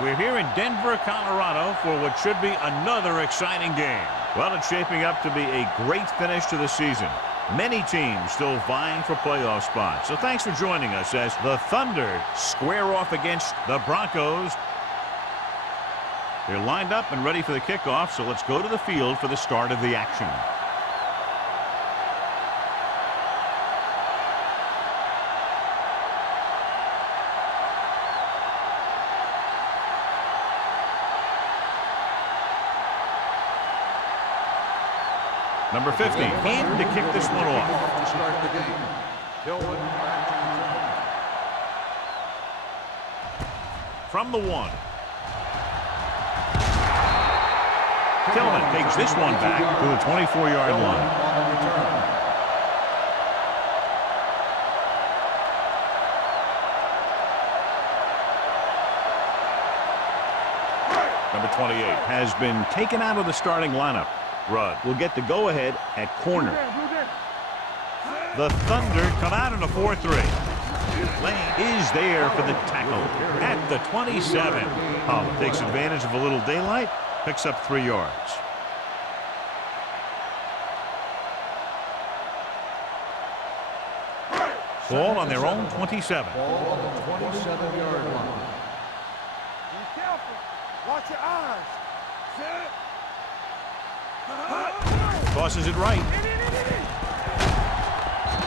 We're here in Denver, Colorado for what should be another exciting game. Well, it's shaping up to be a great finish to the season. Many teams still vying for playoff spots. So thanks for joining us as the Thunder square off against the Broncos. They're lined up and ready for the kickoff, so let's go to the field for the start of the action. Number 50 in to kick this one off. To start the game. From the 1. Tillman takes this one back to the 24-yard line. Number 28 has been taken out of the starting lineup. Rudd will get the go-ahead at corner. The Thunder come out in a 4-3. Lane is there for the tackle at the 27. Holland takes advantage of a little daylight, picks up 3 yards. Ball on their own 27. Ball on the 27-yard line. Be careful. Watch your eyes. Set. Tosses it right.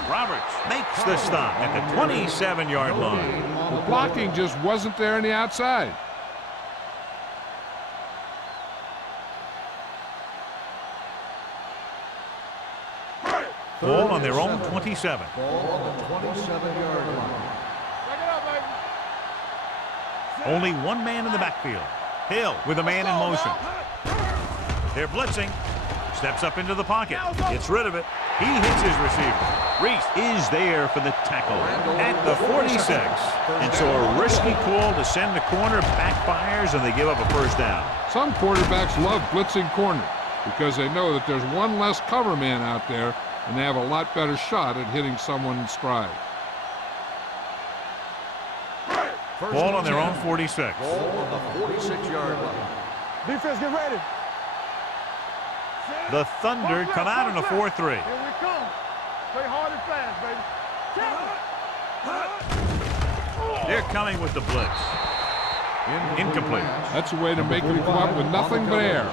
Roberts makes the stop at the 27-yard line. The blocking just wasn't there on the outside. Ball on their own 27. Ball on the 27-yard line. Check it out, baby. Only one man in the backfield. Hill with a man in motion. They're blitzing. Steps up into the pocket. Gets rid of it. He hits his receiver. Reese is there for the tackle at the 46. And so a risky call to send the corner backfires, and they give up a first down. Some quarterbacks love blitzing corners because they know that there's one less cover man out there, and they have a lot better shot at hitting someone in stride. Ball on their own 46. Ball on the 46-yard line. Defense, get ready. The Thunder come out in a 4-3. Here we come. Play hard and fast, baby. They're coming with the blitz. Incomplete. That's a way to make them come up with nothing but air.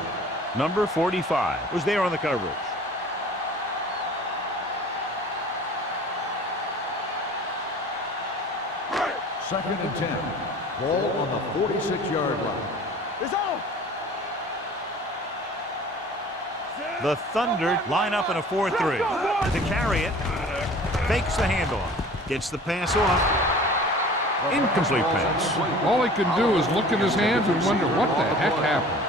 Number 45 was there on the coverage. Second and 10. Ball on the 46-yard line. It's on. The Thunder line up in a 4-3. To carry it, fakes the handoff, gets the pass off. Incomplete pass. All he can do is look at his hands and wonder what the heck happened.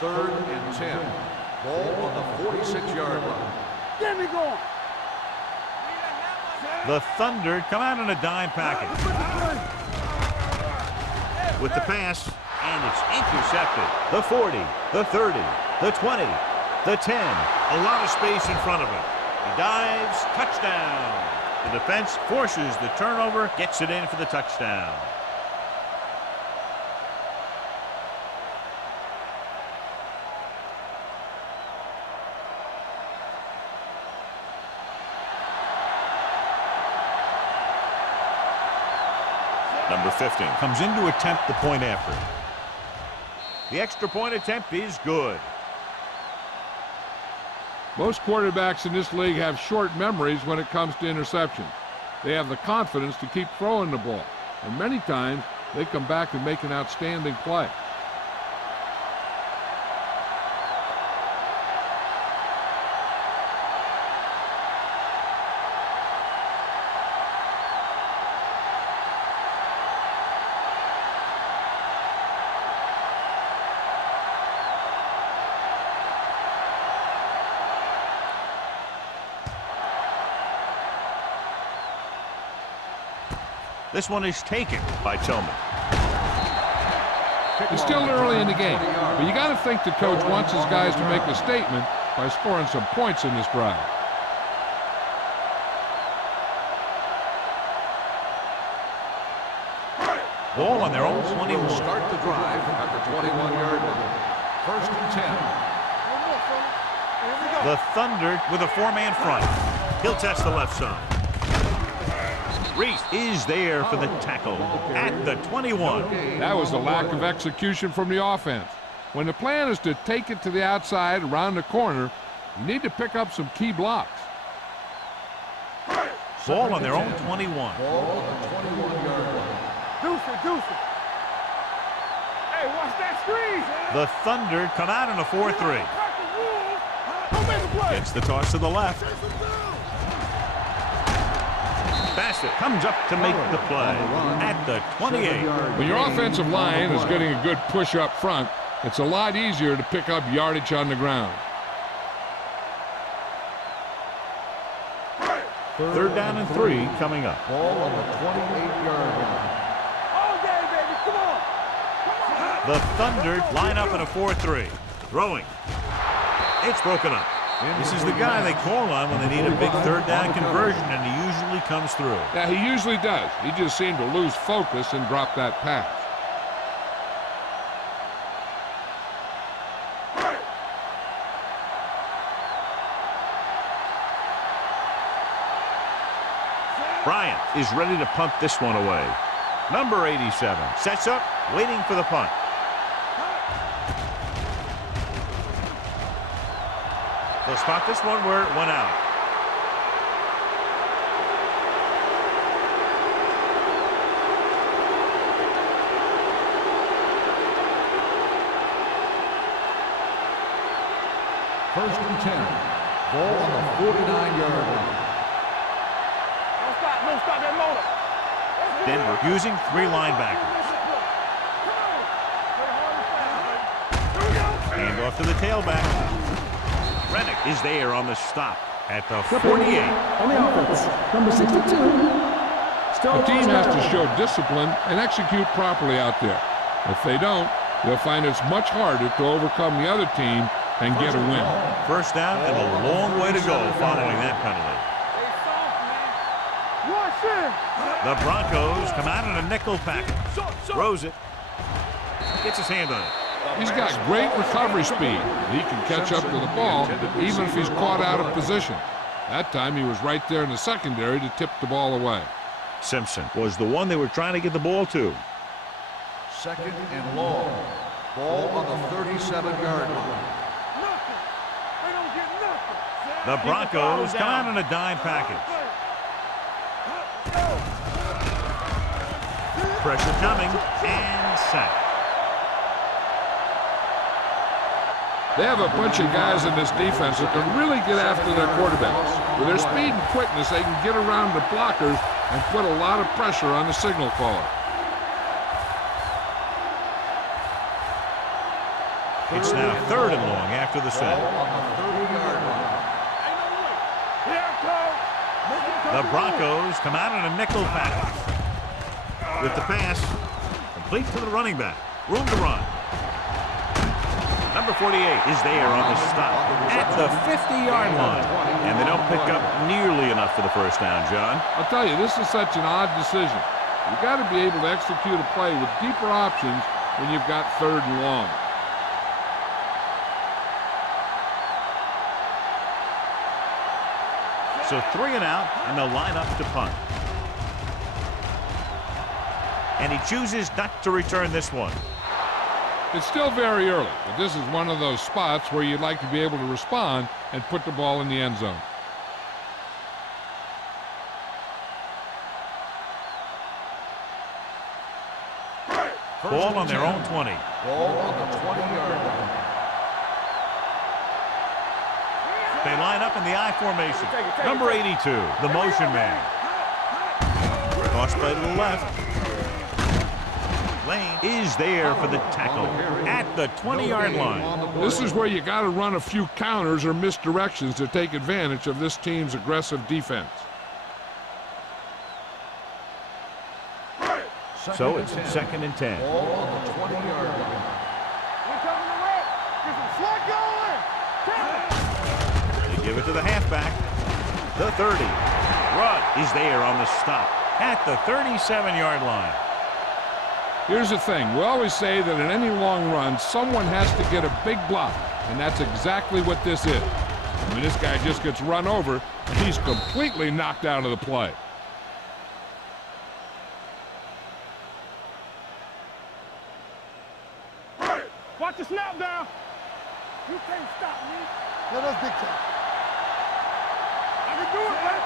Third and 10. Ball on the 46-yard line. Get me going. The Thunder come out in a dime package. With the pass, and it's intercepted. The 40, the 30, the 20, the 10. A lot of space in front of him. He dives, touchdown. The defense forces the turnover, gets it in for the touchdown. Number 15 comes in to attempt the point after. The extra point attempt is good. Most quarterbacks in this league have short memories when it comes to interception. They have the confidence to keep throwing the ball, and many times they come back and make an outstanding play. This one is taken by Tillman. It's still early in the game, but you got to think the coach wants his guys to make a statement by scoring some points in this drive. Ball on their own Will 21. start the drive at the 21-yard line. First and 10. One more, fella. Here we go. The Thunder with a four-man front. He'll test the left side. Reese is there for the tackle at the 21. That was a lack of execution from the offense. When the plan is to take it to the outside around the corner, you need to pick up some key blocks. Ball on their own 21. Ball on the 21-yard line. Deuce it. Hey, watch that screen. The Thunder come out in a 4-3. Don't make a play. Gets the toss to the left. Bassett comes up to make the play at the 28. When your offensive line is getting a good push up front, it's a lot easier to pick up yardage on the ground. Third down and 3 coming up. Ball on the 28-yard line. All day, baby. Come on. The Thunder line up in a 4-3. Throwing. It's broken up. This is the guy they call on when they need a big third down conversion, and he usually comes through. Yeah, he usually does. He just seemed to lose focus and drop that pass. Bryant is ready to punt this one away. Number 87 sets up, waiting for the punt. They'll spot this one where it went out. First and 10. Ball on the 49-yard line. Don't stop that motor. Denver using 3 linebackers. Hand off to the tailback. Rennick is there on the stop at the 48. On the offense, number 62. The team has to show discipline and execute properly out there. If they don't, they'll find it's much harder to overcome the other team and get a win. First down and a long way to go following that penalty. The Broncos come out in a nickel package. Throws it. Gets his hand on it. He's got great recovery speed. He can catch up to the ball even if he's caught out of position. That time he was right there in the secondary to tip the ball away. Simpson was the one they were trying to get the ball to. Second and long. Ball on the 37-yard line. The Broncos come out in a dime package. Pressure coming and sack. They have a bunch of guys in this defense that can really get after their quarterbacks. With their speed and quickness, they can get around the blockers and put a lot of pressure on the signal caller. It's now third and long after the sack. Ball on the 30-yard line. The Broncos come out in a nickel package. With the pass, complete to the running back. Room to run. Number 48 is there on the stop at the 50-yard line. And they don't pick up nearly enough for the first down, John. I'll tell you, this is such an odd decision. You've got to be able to execute a play with deeper options when you've got third and long. So 3 and out, and they'll line up to punt. And he chooses not to return this one. It's still very early, but this is one of those spots where you'd like to be able to respond and put the ball in the end zone. Ball on their own 20. Ball on the 20-yard line. They line up in the I formation. Number 82, the motion man. Toss play to the left. Lane is there for the tackle at the 20-yard line. This is where you got to run a few counters or misdirections to take advantage of this team's aggressive defense. So it's second and 10. Ball on the 20-yard line. They give it to the halfback. The 30. Rudd is there on the stop at the 37-yard line. Here's the thing. We always say that in any long run, someone has to get a big block, and that's exactly what this is. I mean, this guy just gets run over, and he's completely knocked out of the play. Watch the snap down. You can't stop me. No, that's big time. I can do it, man.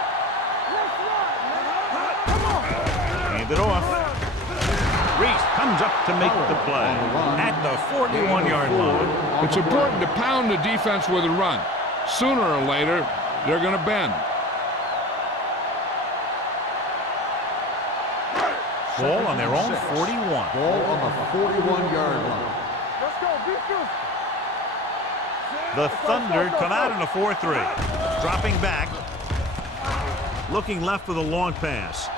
Let's run, man. Come on. Hand it off. Reese comes up to make the play at the 41-yard line. It's important to pound the defense with a run. Sooner or later, they're going to bend. Ball on their own 41. Ball on the 41-yard line. Let's go. Be good. The Thunder come out in a 4-3. Dropping back. Looking left for the long pass.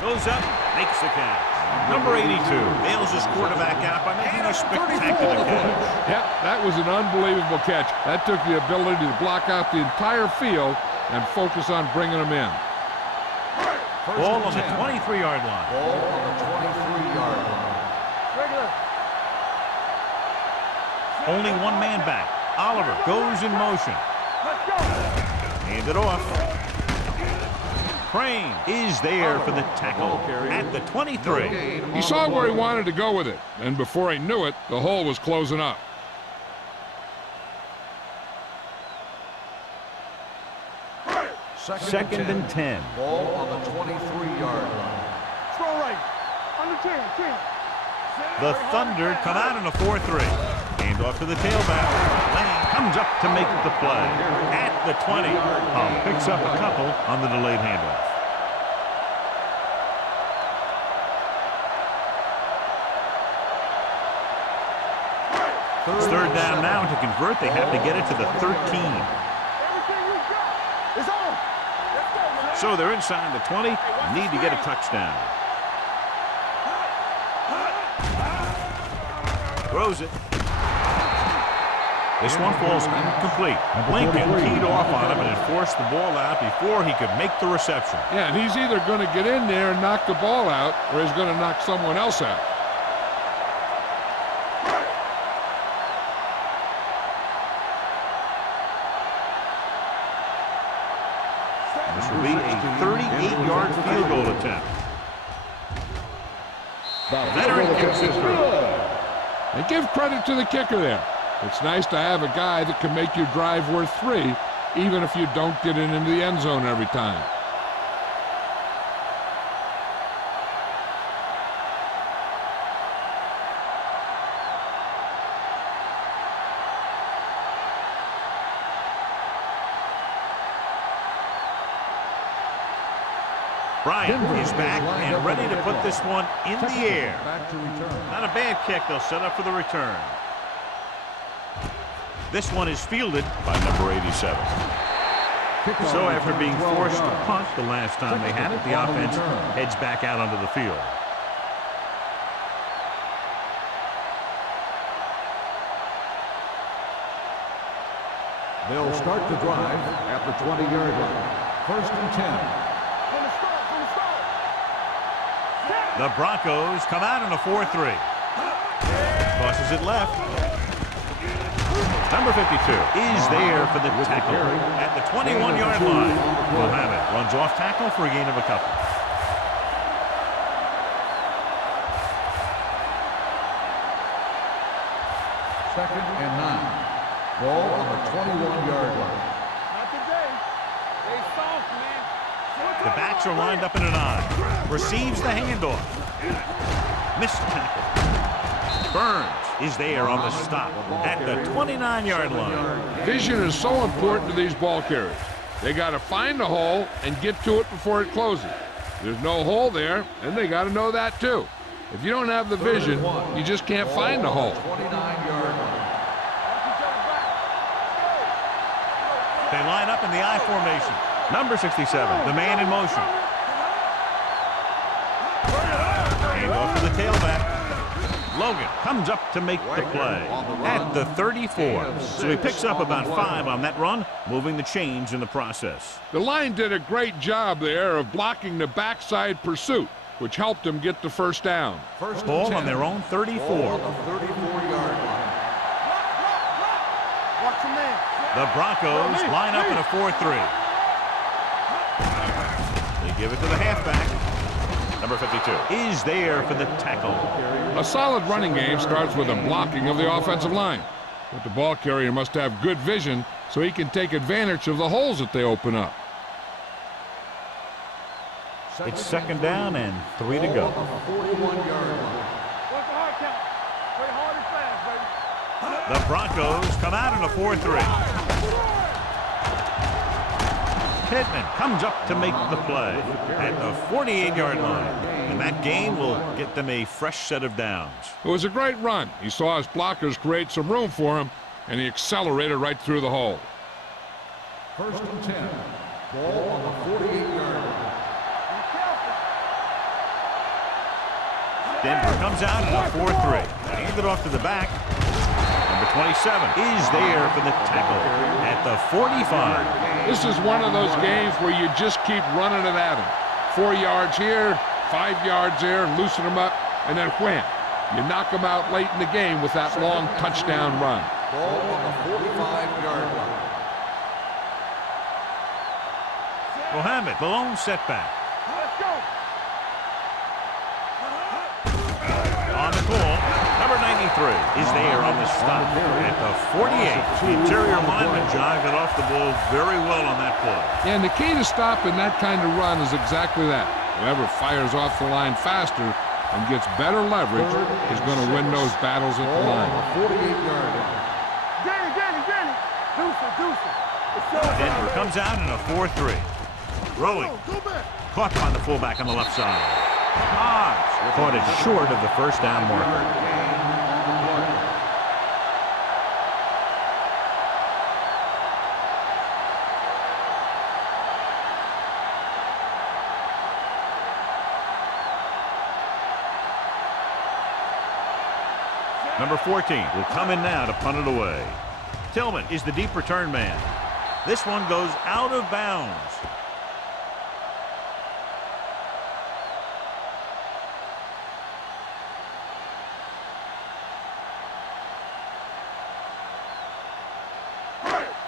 Goes up, makes the catch. Number 82 bails his quarterback out by making a spectacular catch. Yep, that was an unbelievable catch. That took the ability to block out the entire field and focus on bringing them in. Ball on the 23-yard line. Ball on the 23-yard line. Regular. Only one man back. Oliver goes in motion. Let's go. Hand it off. Crane is there for the tackle at the 23. He saw where he wanted to go with it, and before he knew it, the hole was closing up. Second and 10. Ball on the 23-yard line. Throw right. Under 10. 10. The Thunder come out in a 4-3. Hand off to the tailback. Lane comes up to make the play at the 20. Picks up a couple on the delayed handoff. It's third down now. To convert, they have to get it to the 13. Everything you got is on. Let's go, man. So they're inside the 20. Need to get a touchdown. Throws it. This one falls incomplete. Lincoln keyed off on him and had forced the ball out before he could make the reception. Yeah, and he's either going to get in there and knock the ball out, or he's going to knock someone else out. This will be a 38-yard field goal attempt. Veteran kicks it through. And give credit to the kicker there. It's nice to have a guy that can make your drive worth 3, even if you don't get it into the end zone every time. Bryant is back and ready to put this one in the air. Back to return. Not a bad kick. They'll set up for the return. This one is fielded by number 87. So after being forced to punt the last time they had it, the offense heads back out onto the field. They'll start the drive at the 20-yard line. First and 10. From the start. From the start. The Broncos come out in a 4-3. Tosses it left. Number 52 is there for the tackle at the 21-yard line. Mohammed runs off tackle for a gain of a couple. Second and 9. Ball on the 21-yard line. Not today. They soft, man. The backs are lined up in an I. Receives the handoff. Missed tackle. Burns is there on the stop at the 29-yard line. Vision is so important to these ball carriers. They got to find the hole and get to it before it closes. There's no hole there, and they got to know that too. If you don't have the vision, you just can't find the hole. 29-yard line. They line up in the I formation. Number 67, the man in motion. Hand off to the tailback. Logan comes up to make the play at the 34. So he picks up about 5 on that run, moving the chains in the process. The line did a great job there of blocking the backside pursuit. which helped them get the first down. First Ball and on 10. their own 34. Ball on the 34-yard line. Watch your man. The Broncos line up in a 4-3. They give it to the halfback. Number 52 is there for the tackle. A solid running game starts with a blocking of the offensive line. But the ball carrier must have good vision so he can take advantage of the holes that they open up. It's second down and 3 to go. Ball on the 41-yard line. What's the hard count? Play hard and fast, baby. The Broncos come out in a 4-3. Pittman comes up to make the play at the 48-yard line. And that gain will get them a fresh set of downs. It was a great run. He saw his blockers create some room for him, and he accelerated right through the hole. First and 10. Ball on the 48-yard line. Denver comes out in a 4-3. Hand it off to the back. Number 27 is there for the tackle at the 45. This is one of those games where you just keep running it at him. 4 yards here, 5 yards there, and loosen them up, and then wham. You knock them out late in the game with that long touchdown run. Ball on the 45-yard line. Mohammed, the lone setback. Let's go. On the call, number 93 is there on the stop at the 48. The interior lineman jogged it off the ball very well on that play. And the key to stopping that kind of run is exactly that. Whoever fires off the line faster and gets better leverage is going to win those battles at the line. 48-yard line. Danny. Deuce it. Denver comes out in a 4-3. Rolling. Go back. Caught by the fullback on the left side. Hodge caught it short of the first down marker. Number 14 will come in now to punt it away. Tillman is the deep return man. This one goes out of bounds.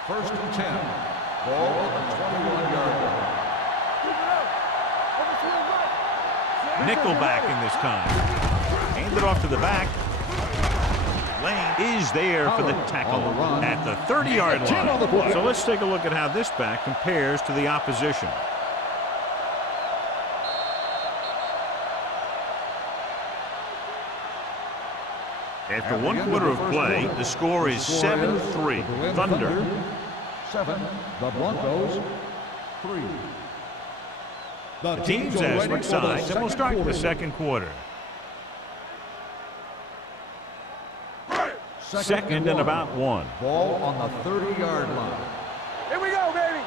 First and 10. Ball on the 21-yard line. Keep it up. Over to the right. Nickelback in this time. Hand it off to the back. Lane is there for the tackle at the 30-yard line. So let's take a look at how this back compares to the opposition. After 1 quarter of play, the score is 7-3. Thunder. 7. The Broncos 3. The teams as switch sides, and we'll start the second quarter. Second and about 1. Ball on the 30-yard line. Here we go, baby.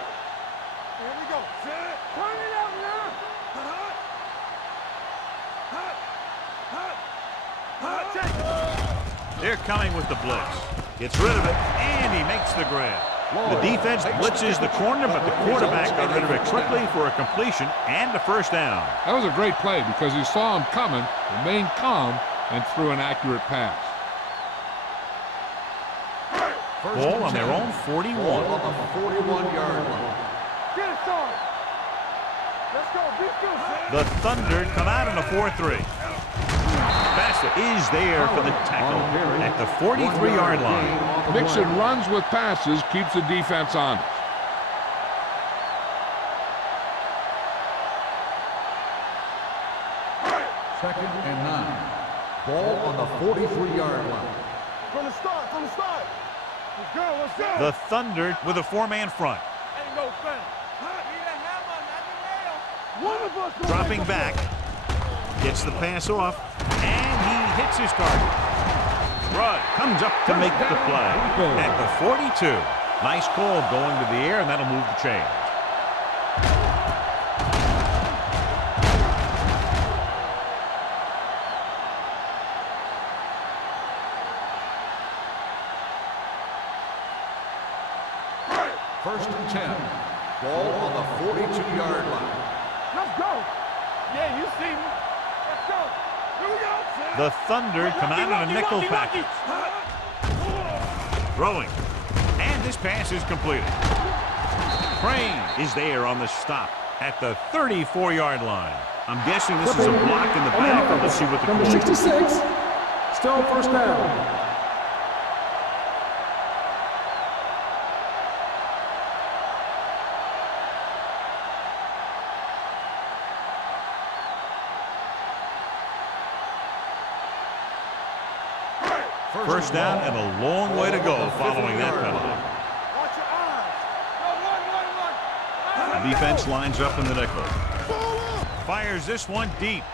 Here we go. Turn it up now. They're coming with the blitz. Gets rid of it, and he makes the grab. The defense blitzes the corner, but the quarterback got rid of it quickly for a completion and a first down. That was a great play because he saw him coming, remained calm, and threw an accurate pass. Ball on their own 41. Ball on the 41-yard line. Get it started. Let's go. Be good. The Thunder come out in a 4-3. Bassett is there for the tackle at the 43-yard line. Mixing runs with passes keeps the defense honest. Second and 9. Ball on the 43-yard line. From the start. Let's go. The Thunder with a 4-man front. Ain't no thing. Need a hammer, not the nail. One of us gonna Dropping make a back. Gets the pass off. And he hits his target. Rudd comes up to make the play at the 42. Nice call going to the air, and that'll move the chains. First and 10. Ball on the 42-yard line. Let's go. Yeah, you see me. The Thunder come out in a nickel package. Throwing. And this pass is completed. Crane is there on the stop at the 34-yard line. I'm guessing this is a block in the back. Let's see what the Number call is. 66. Still first down. First down and a long way to go following that penalty. Watch your eyes. Go, run. The defense lines up in the nickel. Fires this one deep.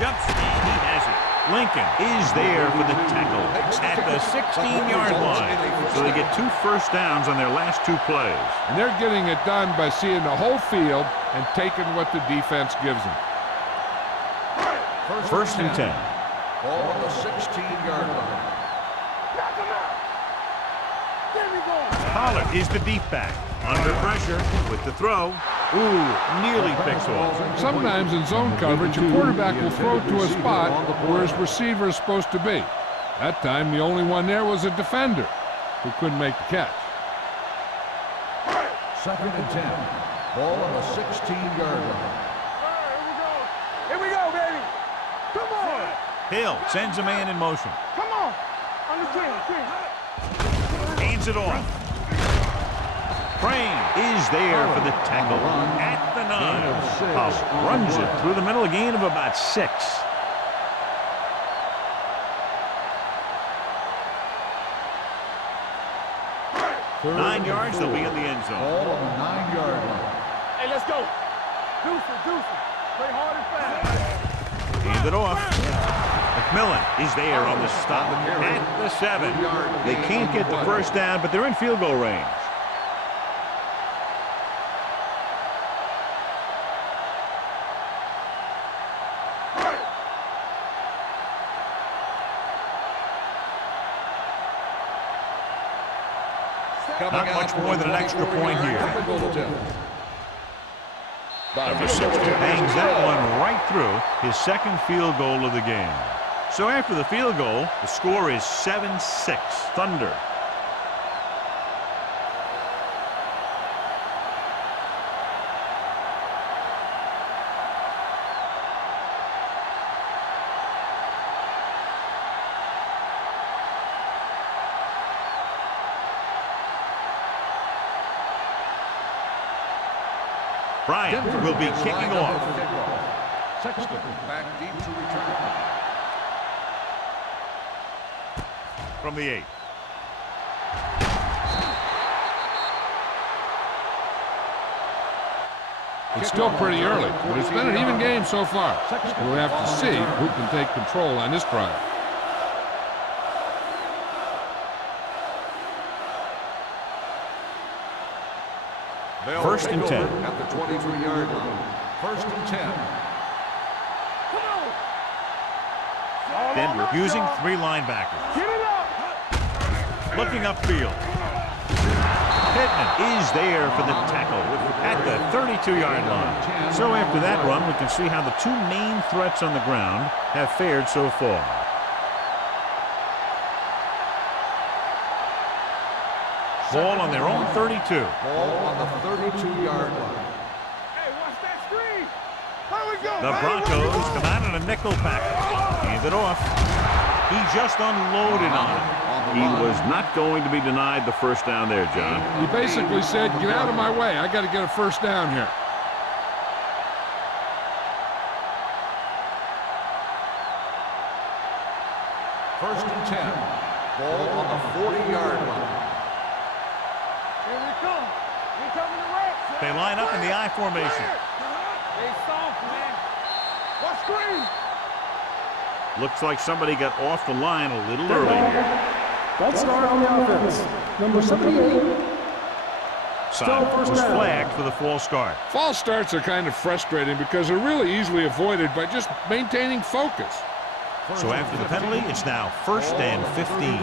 Jumps and he has it. Lincoln is there for the tackle at the 16-yard line. So they get 2 first downs on their last 2 plays. And they're getting it done by seeing the whole field and taking what the defense gives them. First and 10. Ball on the 16-yard line. Knock him out. There we go. Pollard is the deep back. Under pressure with the throw. Ooh, nearly picks off. Sometimes in zone coverage, a quarterback will throw to a spot where his receiver is supposed to be. That time, the only one there was a defender who couldn't make the catch. Second and 10. Ball on the 16-yard line. Here we go, baby. Come on. Hill sends a man in motion. Come on. On the 10. Hands it off. Crane is there for the tackle at the 9. Pollard runs it through the middle, a gain of about 6. Third 9 yards, they'll be in the end zone. Ball on the 9-yard line. Hey, let's go. Deuce it. Play hard and fast. Hand it off. McMillan is there on the stop at the 7. They can't get the first down, but they're in field goal range. Not much more than an extra point here. Number 60 bangs that one right through his second field goal of the game. So after the field goal, the score is 7-6 Thunder. Bryant will be kicking off. Sexton back deep to return. From the 8. It's still pretty early, but it's been an even game so far. We'll have to see who can take control on this drive. First and 10. At the 23-yard line. First and 10. Denver using 3 linebackers. Get it up. Looking upfield. Pittman is there for the tackle at the 32-yard line. So after that run, we can see how the 2 main threats on the ground have fared so far. Ball on their own 32. Ball on the 32-yard line. Hey, watch that screen. Here we go. The Broncos come out in a nickel package. Hand it off. He just unloaded on it. He was not going to be denied the first down there, John. He basically said, get out of my way. I got to get a first down here. First and 10. Ball on the 40-yard line. Here we come. We coming to wreck. They line up in the I formation. They soft, man. What screen? Looks like somebody got off the line a little early here. False start on the offense. Number 78. Side was flagged for the false start. False starts are kind of frustrating because they're really easily avoided by just maintaining focus. So after the penalty, it's now first and 15.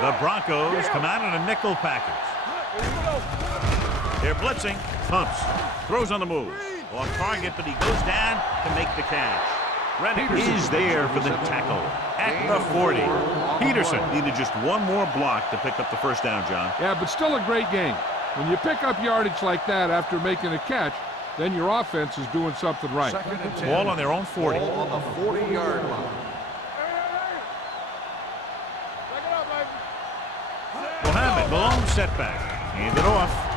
The Broncos come out in a nickel package. They're blitzing. Pumps. Throws on the move. Off target, but he goes down to make the catch. Rennick is there for the tackle at the 40. Peterson needed just one more block to pick up the first down, John. Yeah, but still a great game. When you pick up yardage like that after making a catch, then your offense is doing something right. Second and 10. Ball on their own 40. Ball on the 40-yard line. Mohammed, Malone setback. Hand it off.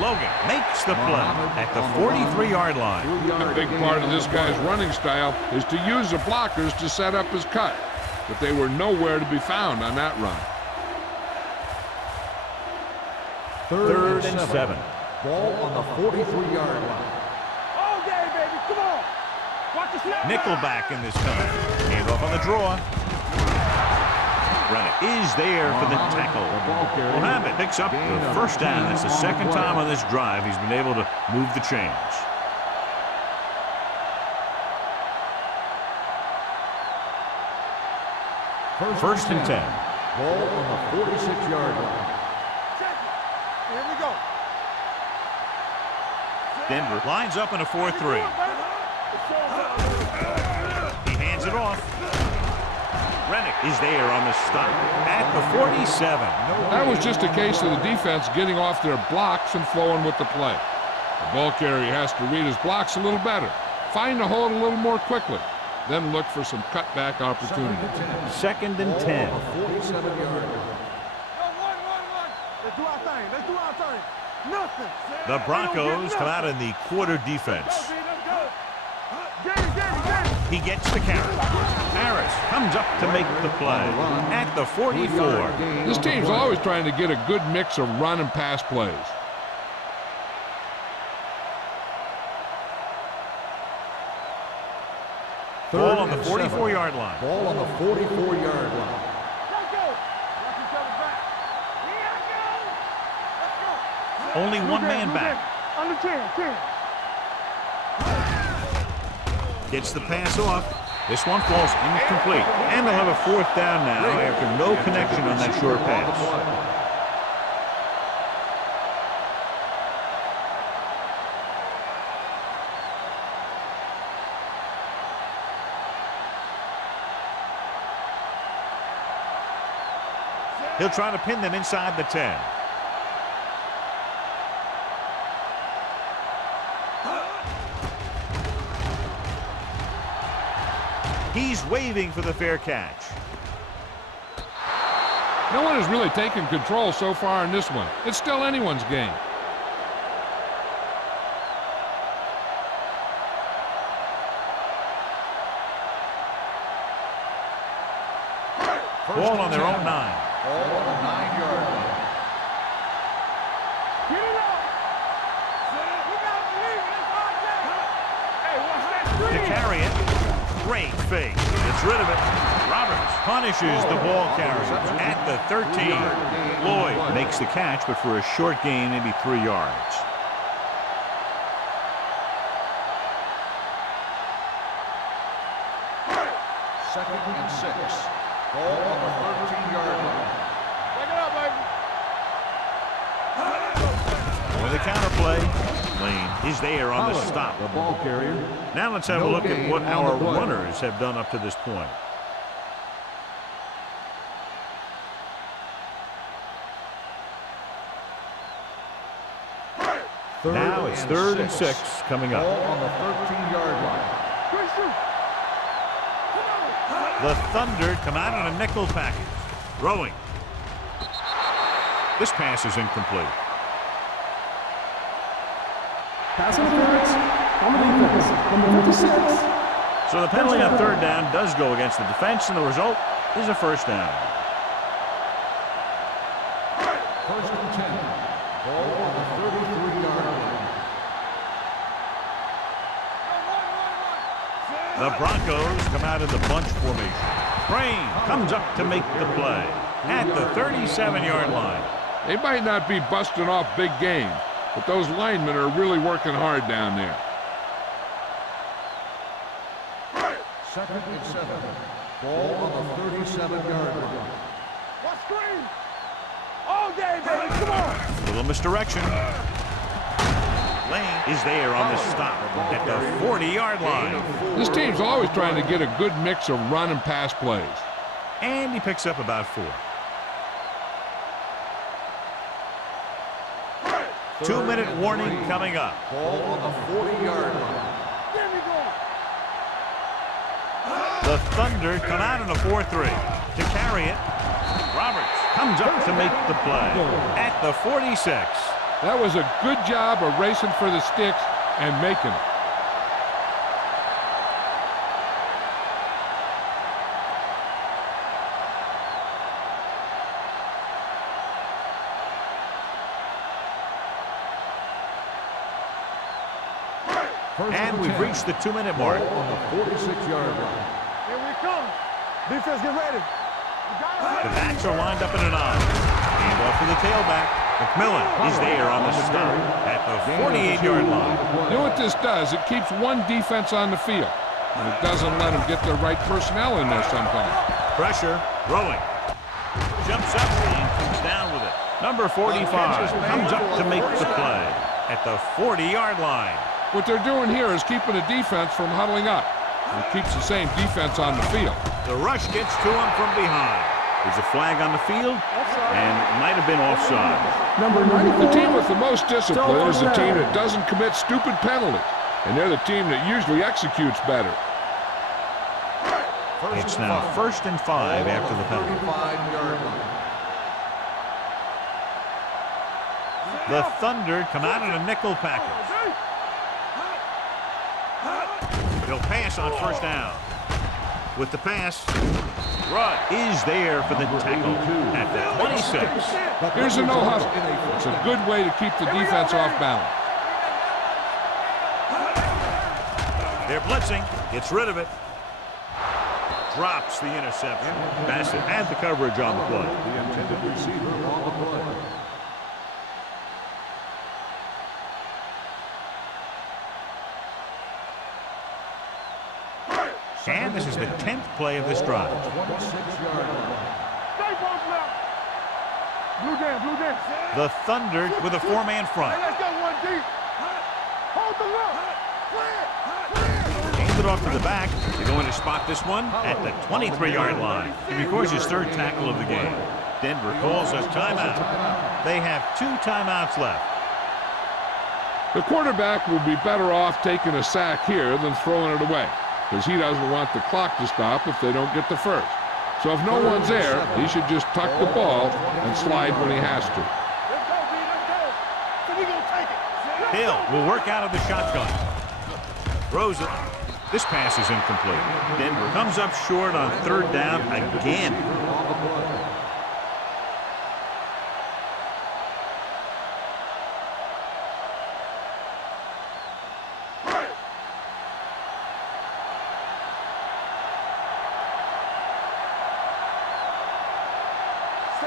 Logan makes the play at the 43-yard line. A big part of this guy's running style is to use the blockers to set up his cut, but they were nowhere to be found on that run. Third and 7. Ball on the 43-yard line. All day, baby. Come on. Watch the snap. Nickelback in this time. Hand off on the draw. Rennick is there for the tackle. Mohammed picks up the first down. That's the second time on this drive he's been able to move the chains. First and 10. Ball on the 46-yard line. Check it. Here we go. Denver lines up in a 4-3. He hands it off. Rennick is there on the stop at the 47. That was just a case of the defense getting off their blocks and flowing with the play. The ball carrier has to read his blocks a little better, find the hole a little more quickly, then look for some cutback opportunity. Second and 10. 47-yard line. Let's do our thing. Let's do our thing. Nothing. The Broncos come out in the quarter defense. Let's go. Get it. He gets the carry. Harris comes up to make the play at the 44. This team's always trying to get a good mix of run and pass plays. Ball on the 44-yard line. Ball on the 44-yard line. Let's go. Watch each other back. Let's go. Only one man back. Under 10. Gets the pass off. This one falls incomplete. And they'll have a fourth down now after no connection on that short pass. He'll try to pin them inside the 10. He's waving for the fair catch. No one has really taken control so far in this one. It's still anyone's game. Ball on their own 9. Ball on the 9-yard line. Get it up. We gotta believe it. It's our day. Hey, watch that To screen. carry it. Great fake. Gets rid of it. Roberts punishes the ball carrier at the 13. Lloyd makes the catch, but for a short gain, maybe 3 yards. Second and 6. Ball on the 13-yard line. Take it up, baby. With the counterplay, Lane is there on the stop. The ball carrier. Now let's have a look at what our runners have done up to this point. Now it's third and 6 coming Ball up. on the 13-yard line. Christian. The Thunder come out in a nickel package. Throwing. This pass is incomplete. Pass interference on the defense. Number 56. So the penalty on third down does go against the defense, and the result is a first down. First and 10. Ball on the 33-yard line. The Broncos come out in the bunch formation. Crane comes up to make the play at the 37-yard line. They might not be busting off big game, but those linemen are really working hard down there. Second and 7. Ball on the 37-yard line. Watch screen. All day, baby. Come on. Little misdirection. Lane is there on the stop at the 40-yard line. This team's always trying to get a good mix of run and pass plays. And he picks up about 4. 2-minute warning coming up. Ball on the 40-yard line. The Thunder come out in a 4-3. To carry it, Roberts comes up to make the play at the 46. That was a good job of racing for the sticks and making it. And we've reached the 2-minute mark. Ball on the 46-yard line. Here we come. Defense, get ready. The backs are lined up in an I. Hand off to the tailback. McMillan is there on the stop at the 48-yard line. You know what this does? It keeps one defense on the field, and it doesn't let them get the right personnel in there sometimes. Pressure, rolling. Jumps up and comes down with it. Number 45 comes up to make the play at the 40-yard line. What they're doing here is keeping the defense from huddling up. It keeps the same defense on the field. The rush gets to him from behind. There's a flag on the field, and it might have been offside. Number 94. The team with the most discipline is the team that doesn't commit stupid penalties, and they're the team that usually executes better. It's now 1st and 5 after the penalty. 45-yard line. The Thunder come out in a nickel package. They'll pass on 1st down. With the pass, Rudd is there for the tackle at the 26. Here's a no-huddle. It's a good way to keep the defense off balance. They're blitzing. Gets rid of it. Drops the interception. Bassett had the coverage on the play. The intended receiver on the play. And this is the 10th play of this drive. 26-yard line. Blue down. The Thunder with a 4-man front. Hey, let's go one deep. Hold the look. Clear. Hand it off to the back. They're going to spot this one at the 23-yard line. He records his 3rd tackle of the game. Denver calls a timeout. They have 2 timeouts left. The quarterback will be better off taking a sack here than throwing it away, because he doesn't want the clock to stop if they don't get the first. So if no one's there, he should just tuck the ball and slide when he has to. Let's go, B. Let's go. So we gonna take it. Hill will work out of the shotgun. Throws it. This pass is incomplete. Denver comes up short on 3rd down again.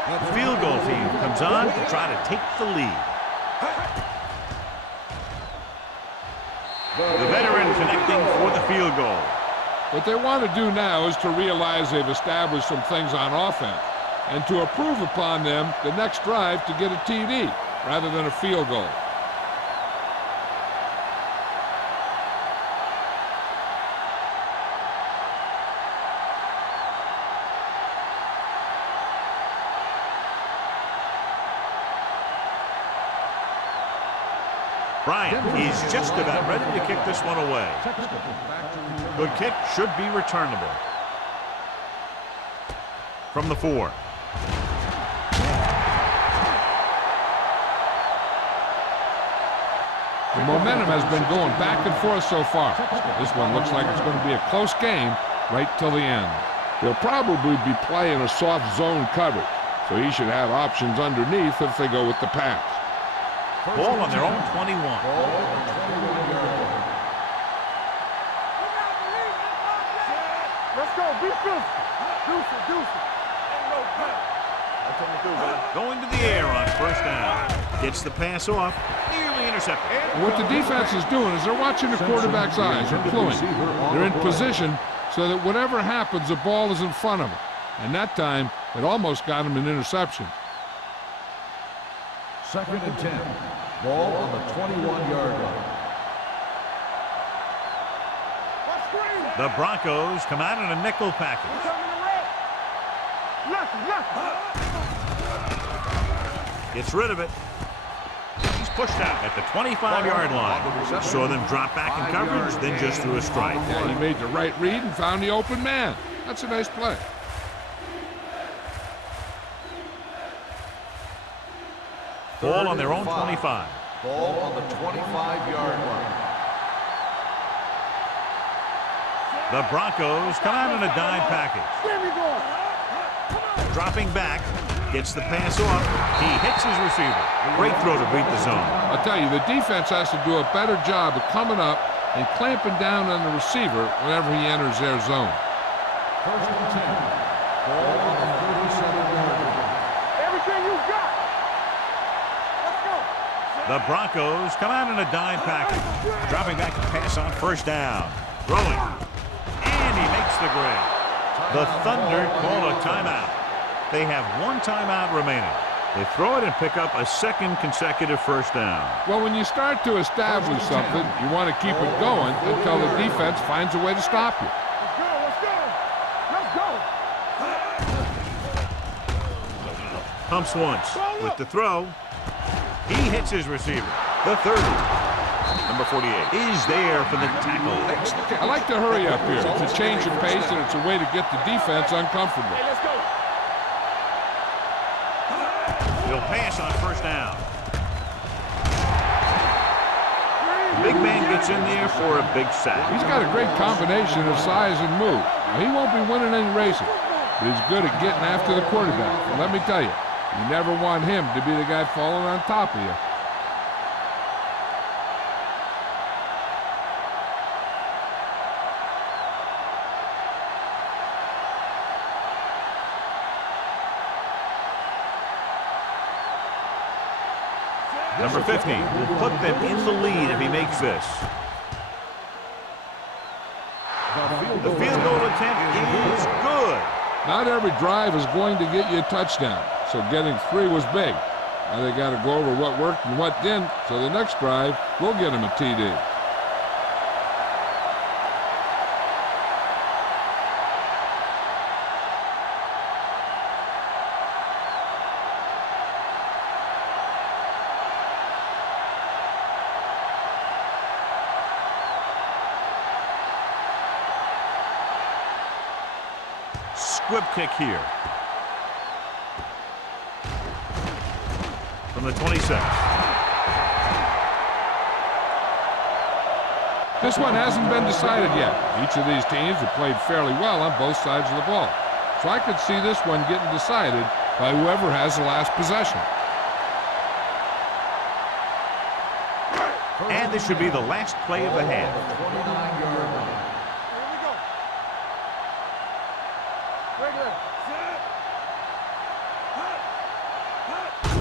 The field goal team comes on to try to take the lead. The veteran connecting for the field goal. What they want to do now is to realize they've established some things on offense and to improve upon them the next drive to get a TD rather than a field goal. Bryant is just about ready to kick this one away. Good kick, should be returnable. From the 4. The momentum has been going back and forth so far. This one looks like it's going to be a close game right till the end. They'll probably be playing a soft zone coverage, so he should have options underneath if they go with the pass. Ball on their own 21. Let's go. Be physical. Deuce it. Going to the air on 1st down. Gets the pass off. Nearly intercepted. What the defense is doing is they're watching the quarterback's eyes and cluing. They're in position so that whatever happens, the ball is in front of them. And that time, it almost got him an interception. 2nd and 10. Ball on the 21-yard line. The Broncos come out in a nickel package. Gets rid of it. He's pushed out at the 25-yard line. Saw them drop back in coverage, then just threw a strike. Yeah, he made the right read and found the open man. That's a nice play. Ball on their own 25. Ball on the 25-yard line. The Broncos come out in a dime package. Dropping back, gets the pass off. He hits his receiver. Great throw to beat the zone. I'll tell you, the defense has to do a better job of coming up and clamping down on the receiver whenever he enters their zone. First and 10. Ball on the 37-yard line. Everything you got. Let's go. The Broncos come out in a dime package. Dropping back to pass on first down. Throwing. And he makes the grab. The Thunder call a timeout. They have one timeout remaining. They throw it and pick up a second consecutive first down. Well, when you start to establish something, you want to keep it going until the defense finds a way to stop you. Let's go. Let's go. Let's go. Pumps once. With the throw, he hits his receiver. The 30. Number 48 is there for the tackle. I like to hurry up here. It's a change of pace, and it's a way to get the defense uncomfortable. Hey, let's go. He'll pass on first down. The big man gets in there for a big sack. He's got a great combination of size and move. Now, he won't be winning any races, but he's good at getting after the quarterback. And let me tell you, you never want him to be the guy falling on top of you. Number 50 will put them in the lead if he makes this. The field goal attempt is good. Not every drive is going to get you a touchdown, so getting 3 was big. Now they got to go over what worked and what didn't, so the next drive will get him a TD. Squib kick here. From the 26. This one hasn't been decided yet. Each of these teams have played fairly well on both sides of the ball. So I could see this one getting decided by whoever has the last possession. And this should be the last play of the half. 29-yard line.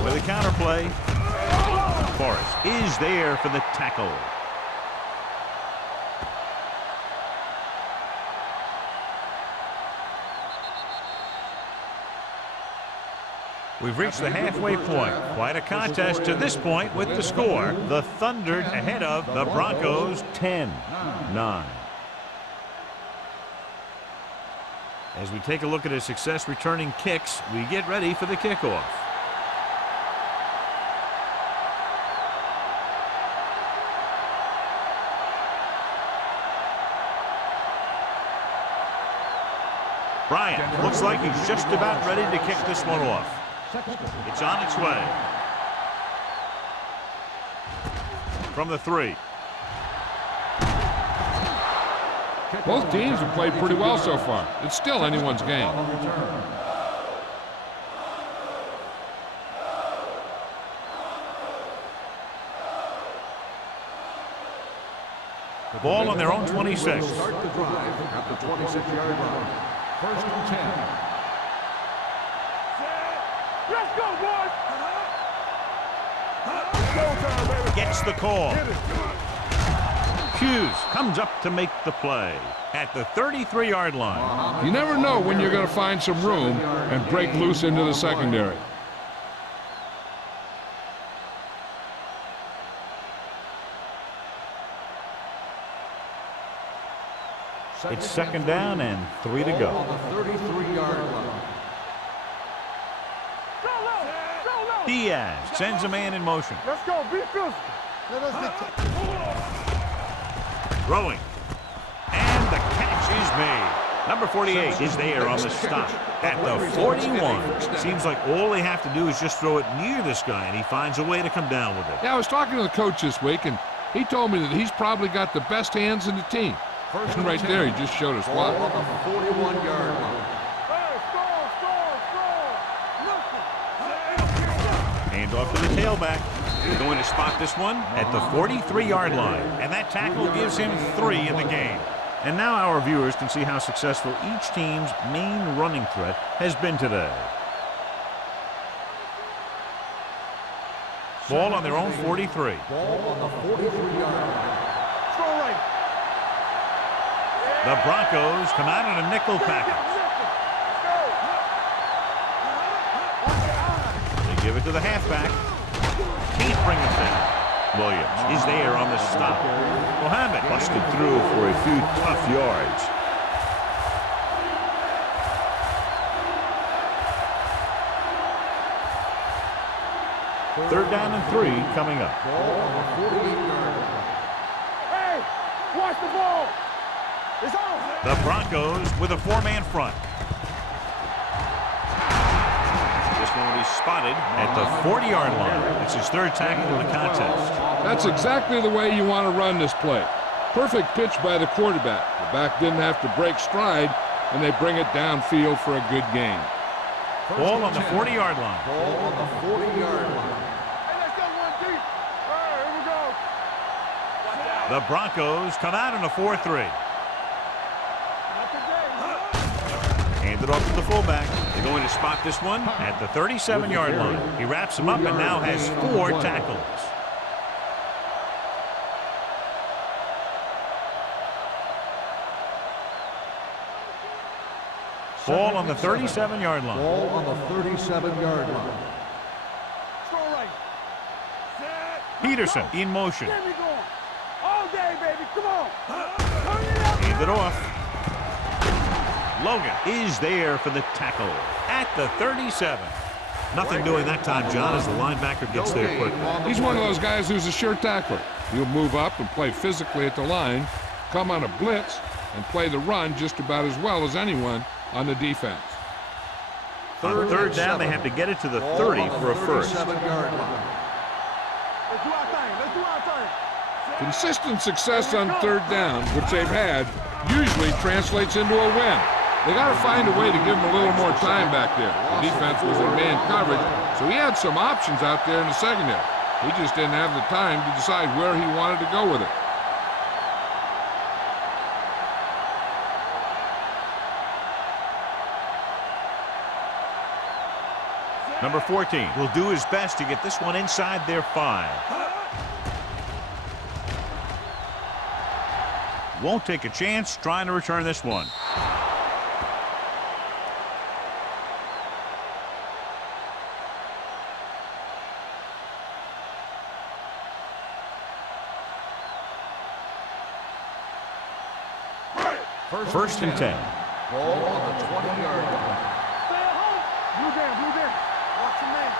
With a counter play, Forrest is there for the tackle. We've reached the halfway point. Quite a contest to this point with the score. The Thunder ahead of the Broncos 10-9. As we take a look at his success returning kicks, we get ready for the kickoff. Bryant looks like he's just about ready to kick this one off. It's on its way. From the 3. Both teams have played pretty well so far. It's still anyone's game. The ball on their own 26. Start the drive at the 26-yard line. First and 10. Let's go, boys. Gets the call. Hughes comes up to make the play at the 33-yard line. You never know when you're going to find some room and break loose into the secondary. It's second down and 3 to go. On the 33-yard line. Diaz sends a man in motion. Let's go. Be physical. Throwing. And the catch is made. Number 48 is there on the stop at the 41. Seems like all they have to do is just throw it near this guy, and he finds a way to come down with it. Yeah, I was talking to the coach this week, and he told me that he's probably got the best hands in the team. And right there, he just showed us Ball why. on the 41-yard line. Hand off to the tailback. They're going to spot this one at the 43-yard line. And that tackle gives him 3 in the game. And now our viewers can see how successful each team's main running threat has been today. Ball on their own 43. Ball on the 43-yard line. The Broncos come out in a nickel package. They give it to the halfback. Can't bring it down. Williams is there on the stop. Mohammed busted through for a few tough yards. Third down and 3 coming up. Ball on the 48-yard line. Hey, watch the ball. It's on. The Broncos with a 4-man front. This one will be spotted at the 40-yard line. It's his 3rd tackle of the contest. That's exactly the way you want to run this play. Perfect pitch by the quarterback. The back didn't have to break stride, and they bring it downfield for a good gain. Ball on the 40-yard line. Ball on the 40-yard line. Hey, let's go one deep. All right, here we go. The Broncos come out in a 4-3. Hand it off to the fullback. They're going to spot this one at the 37-yard line. He wraps him up and now has 4 tackles. Ball on the 37-yard line. Ball on the 37-yard line. Throw right. Set. Peterson in motion. Get me going. All day, baby. Come on. Turn it up. Hand it off. Logan is there for the tackle at the 37. Nothing doing that time, John, as the linebacker gets there quickly. He's one of those guys who's a sure tackler. He'll move up and play physically at the line, come on a blitz, and play the run just about as well as anyone on the defense. On third down, they have to get it to the 30 for a first. 37-yard line. Let's do our thing. Let's do our thing. Consistent success on third down, which they've had, usually translates into a win. They got to find a way to give him a little more time back there. The defense was in man coverage, so he had some options out there in the secondary. He just didn't have the time to decide where he wanted to go with it. Number 14 will do his best to get this one inside their 5. Won't take a chance trying to return this one. First and 10. Ball on the 20-yard line. Stay at home. Blue down, blue down. Watch your man.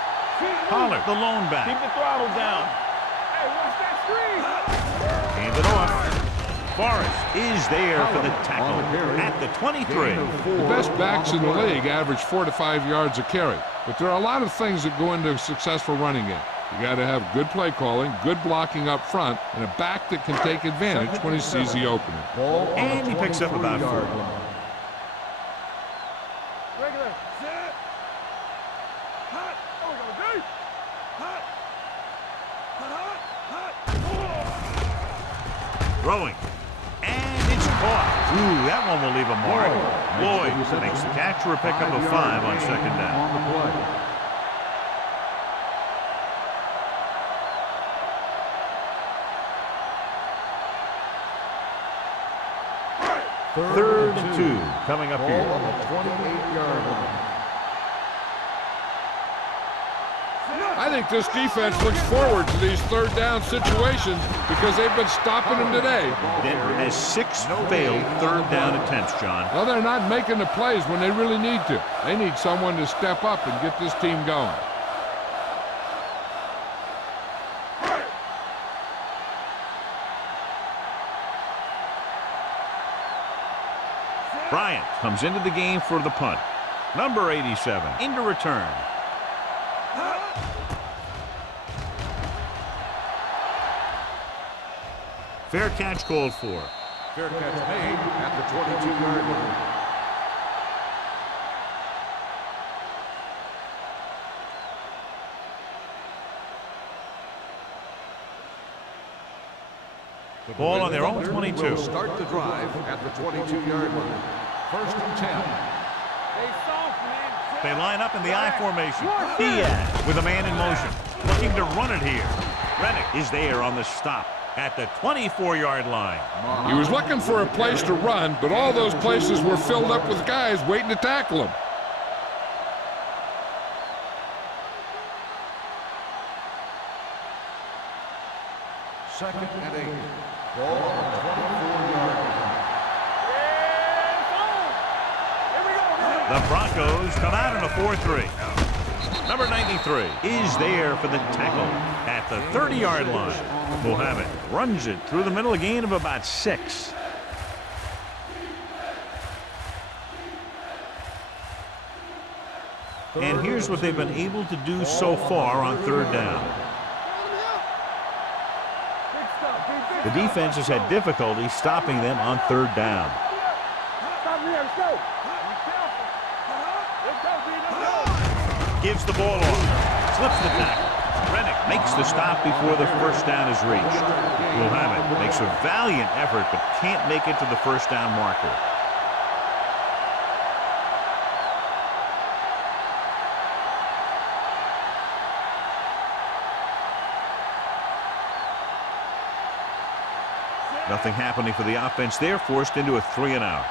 Pollard, the lone back. Keep the throttle down. Hey, watch that screen. Hand it off. Forrest is there for the tackle at the 23. The best backs in the league average 4 to 5 yards a carry, but there are a lot of things that go into a successful running game. You got to have good play calling, good blocking up front, and a back that can take advantage when he sees the opening. Ball on And the he picks up about 4. 23-yard line. Regular. Set. Hot. Oh, we go deep. Hot. Hot, hot, hot. Throwing. And it's caught. Ooh, that one will leave a mark. Lloyd makes the catch for a pickup of 5 on second down. On the play. Third and 2 coming up Ball here. on the 28-yard line. I think this defense looks forward to these third down situations because they've been stopping them today. Denver has 6 failed third down attempts, John. Well, they're not making the plays when they really need to. They need someone to step up and get this team going. Bryant comes into the game for the punt. Number 87 into return. Fair catch called for. Fair catch made at the 22-yard line. The ball on their own 22. Will start the drive at the 22-yard line. 1st and 10. They line up in the I formation. Diaz with a man in motion, looking to run it here. Rennick is there on the stop at the 24-yard line. He was looking for a place to run, but all those places were filled up with guys waiting to tackle him. Second and 8. Ball on the 24-yard line. The Broncos come out in a 4-3. Number 93 is there for the tackle at the 30-yard line. Mohammed runs it through the middle, a gain of about 6. And here's what they've been able to do so far on third down. The defense has had difficulty stopping them on third down. Gives the ball off. Slips the tackle. Rennick makes the stop before the first down is reached. Mohammed makes a valiant effort but can't make it to the first down marker. Nothing happening for the offense there, forced into a 3-and-out.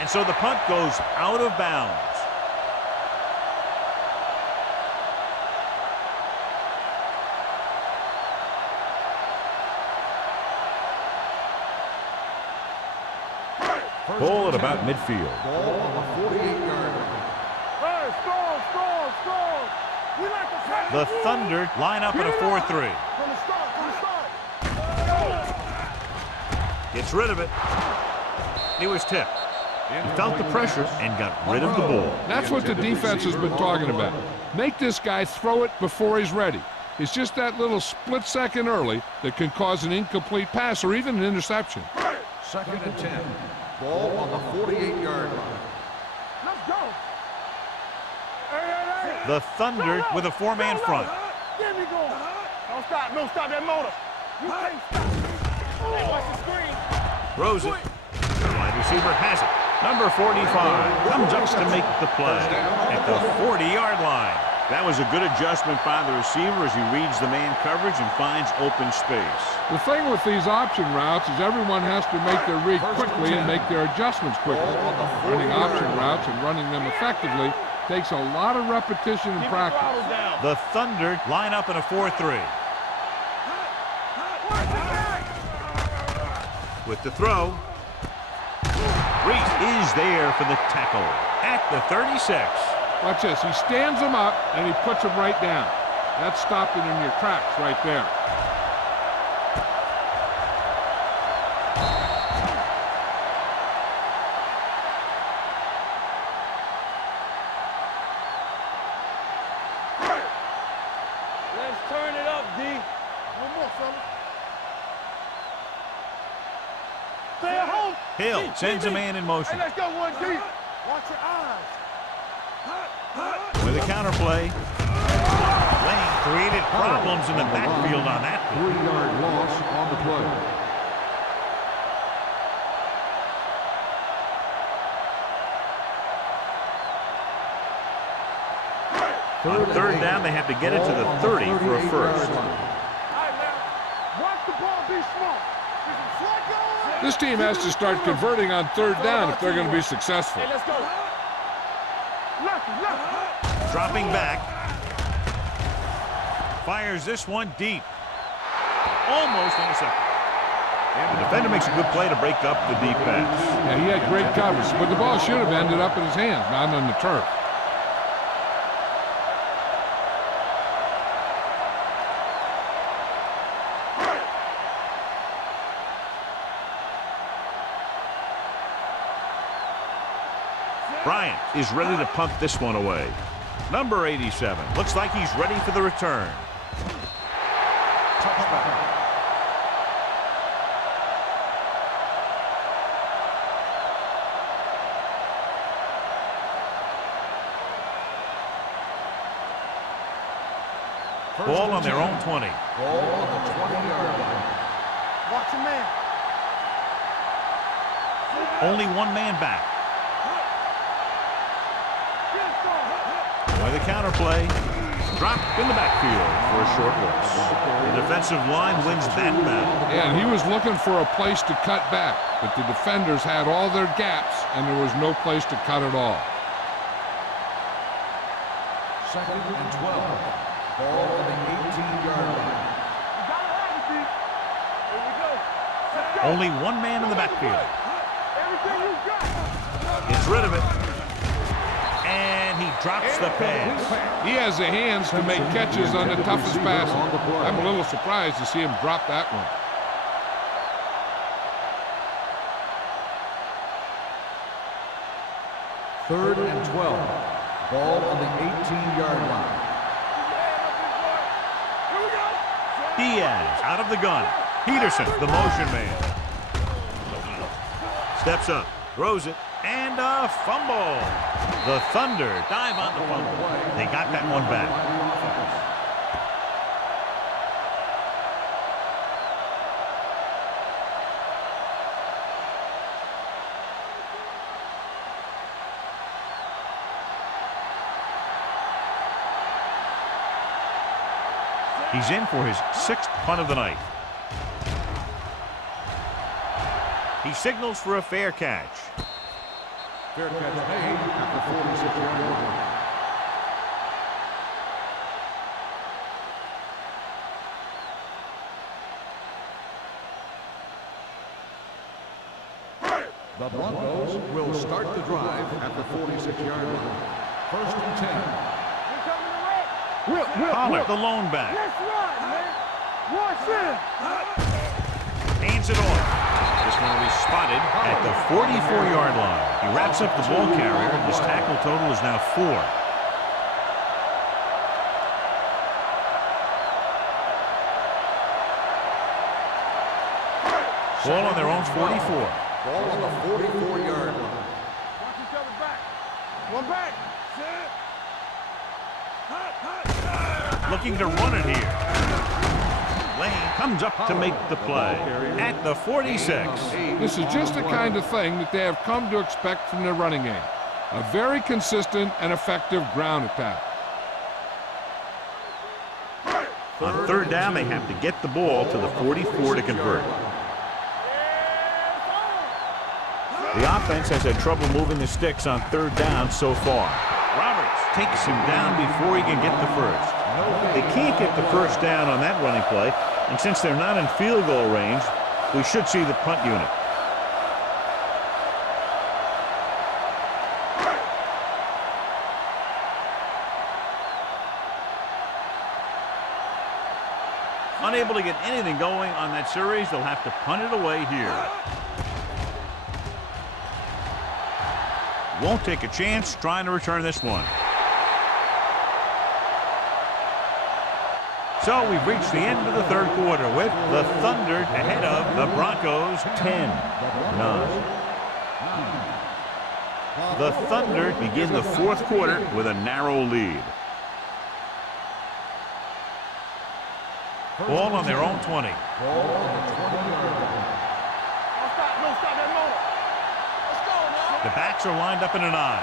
And so the punt goes out of bounds. Ball at about midfield. Ball on the 48-yard line. The Thunder line up in a 4-3. Gets rid of it. He was tipped. He felt the pressure and got rid of the ball. That's what the defense has been talking about. Make this guy throw it before he's ready. It's just that little split second early that can cause an incomplete pass or even an interception. 2nd and 10. Ball on the 48-yard line. Let's go. The Thunder with a 4-man front. Get me going. Don't stop. Don't stop that motor. You can't stop. Hey, watch the screen. Throws it. The wide receiver has it. Number 45 comes up to make the play at the 40-yard line. That was a good adjustment by the receiver as he reads the man coverage and finds open space. The thing with these option routes is everyone has to make their read quickly and make their adjustments quickly. Running option routes and running them effectively takes a lot of repetition and practice. The Thunder line up in a 4-3. With the throw, Reese is there for the tackle at the 36. Watch this. He stands him up and he puts him right down. That's stopping in your tracks right there. Let's turn it up, D. One more, fella. Stay at home. Hill sends a man in motion. Hey, let's go, 1D. Watch your eyes. With a counterplay, Lane created problems in the backfield on that play. 3-yard loss on the play. On third down, they have to get it to the 30 for a first. All right, man. Watch the ball be smart. This team has to start converting on third down if they're going to be successful. Hey, let's go. Left. Dropping back. Fires this one deep. Almost intercepted. And the defender makes a good play to break up the deep pass. Yeah, he had great coverage, but the ball should have ended up in his hands, not on the turf. Bryant is ready to punt this one away. Number 87. Looks like he's ready for the return. Touchback. Ball on their own 20. Ball on the 20-yard line. Watch your man. Only one man back. By the counter play. Dropped in the backfield for a short loss. The defensive line wins that battle. Yeah, and he was looking for a place to cut back, but the defenders had all their gaps, and there was no place to cut at all. 2nd and 12. Ball on the 18-yard line. Here we go. Let's go. Only one man in the backfield. Everything you got. Gets rid of it. And he drops the pass. He has the hands to make catches on the toughest passes. I'm a little surprised to see him drop that one. Third and 12. Ball on the 18-yard line. Here we go. Diaz out of the gun. Peterson, the motion man. Steps up, throws it, and a fumble. The Thunder dive on the fumble. They got that one back. He's in for his 6th punt of the night. He signals for a fair catch. Fair catch made at the 46-yard line. The Broncos will start the drive at the 46-yard line. 1st and 10. We're coming to red. Pollard, the lone back. Let's run, man. Watch it. Hands it off. This one will be spotted at the 44-yard line. He wraps up the ball carrier, and his tackle total is now 4. Ball on their own 44. Ball on the 44-yard line. Watch each other back. One back. Looking to run it here. Lane comes up to make the play at the 46. This is just the kind of thing that they have come to expect from their running game. A very consistent and effective ground attack. On 3rd down, they have to get the ball to the 44 to convert. The offense has had trouble moving the sticks on 3rd down so far. Roberts takes him down before he can get the first. They can't get the first down on that running play, and since they're not in field goal range, we should see the punt unit. Unable to get anything going on that series, they'll have to punt it away here. Won't take a chance trying to return this one. So we've reached the end of the 3rd quarter with the Thunder ahead of the Broncos 10-9. The Thunder begin the 4th quarter with a narrow lead. Ball on their own 20. Ball on the 20-yard line. No, stop that motor. Let's go, man. The backs are lined up in an I.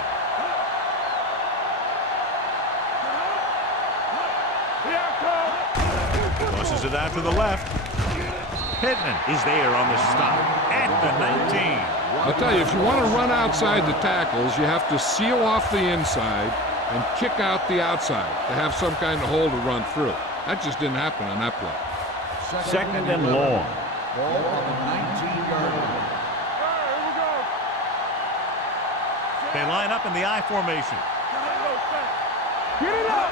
Here I come. Tosses it out to the left. Pittman is there on the stop at the 19. I'll tell you, if you want to run outside the tackles, you have to seal off the inside and kick out the outside to have some kind of hole to run through. That just didn't happen on that play. Second and long. Ball on the 19-yard line. Here we go. They line up in the I formation. Get it up.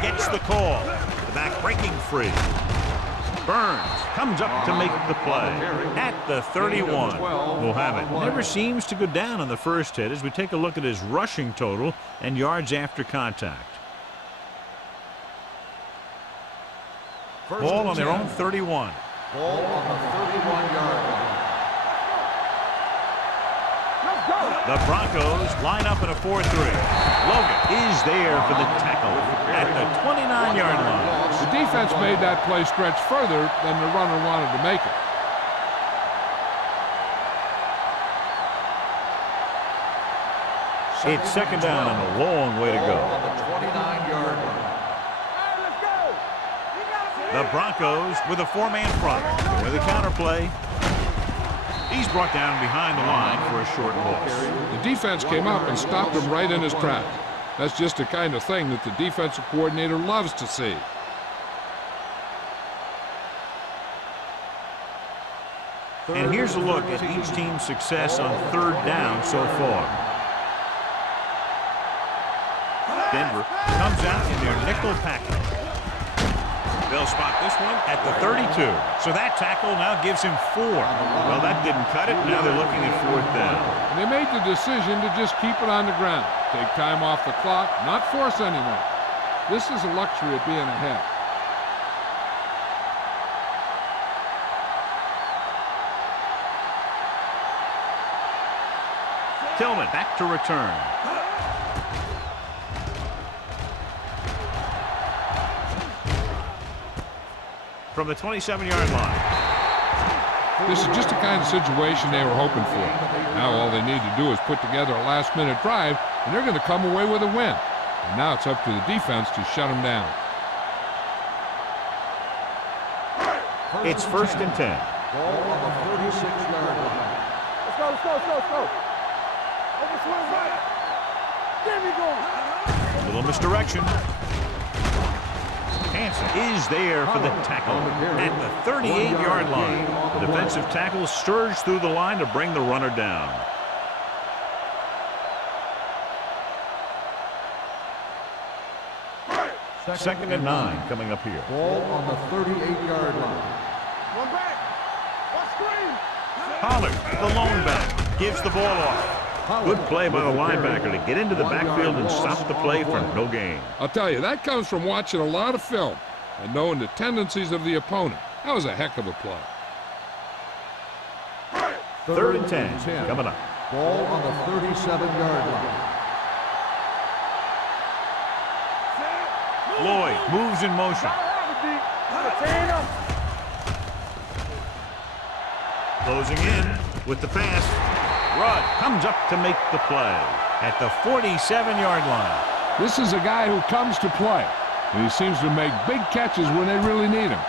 Gets the call. The back breaking free. Burns comes up to make the play at the 31. We'll have it. Never seems to go down on the first hit as we take a look at his rushing total and yards after contact. Ball on their own 31. Ball on the 31-yard line. Let's go. The Broncos line up in a 4-3. Logan is there for the tackle at the 29-yard line. The defense made that play stretch further than the runner wanted to make it. It's second down and a long way to Ball go. on the 29-yard line. Hey, let's go. You gotta The Broncos with a four-man front. With a counterplay. He's brought down behind the line for a short loss. The defense came up and stopped him right in his tracks. That's just the kind of thing that the defensive coordinator loves to see. And here's a look at each team's success on third down so far. Denver comes out in their nickel package. They'll spot this one at the 32. So that tackle now gives him 4. Well, that didn't cut it. Now they're looking at fourth down. And they made the decision to just keep it on the ground. Take time off the clock, not force anyone. This is a luxury of being ahead. Tillman back to return. From the 27-yard line. This is just the kind of situation they were hoping for. Now all they need to do is put together a last-minute drive, and they're going to come away with a win. And now it's up to the defense to shut them down. It's first and 10. Ball on the 36-yard line. Let's go, let's go, let's go, let's go. Over swing right. There we go. A little misdirection. Hansen is there for the tackle at the 38-yard line. The defensive tackle surged through the line to bring the runner down. Second and 9 coming up here. Ball on the 38-yard line. One back. One screen. Pollard, the lone back, gives the ball off. Good play by the linebacker to get into the backfield and stop the play for no gain. I'll tell you, that comes from watching a lot of film and knowing the tendencies of the opponent. That was a heck of a play. Third and 10 coming up. Ball on the 37-yard line. Lloyd moves in motion. Closing in with the pass. Rudd comes up to make the play at the 47-yard line. This is a guy who comes to play, and he seems to make big catches when they really need him.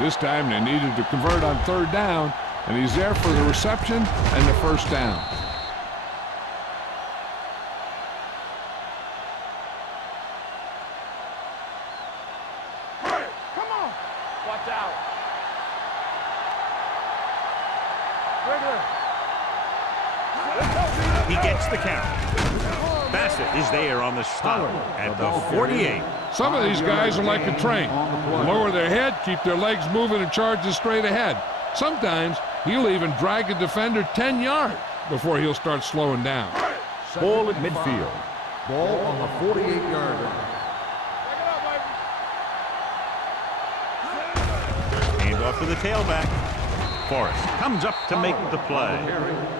This time they needed to convert on third down, and he's there for the reception and the first down. Come on. Watch out. Regular. He gets the count. Bassett is there on the stop at the 48. Some of these guys are like a train. Lower their head, keep their legs moving, and charge straight ahead. Sometimes he'll even drag a defender 10 yards before he'll start slowing down. Ball at midfield. Ball on the 48-yard line. Hand off to the tailback. Forrest comes up to make the play.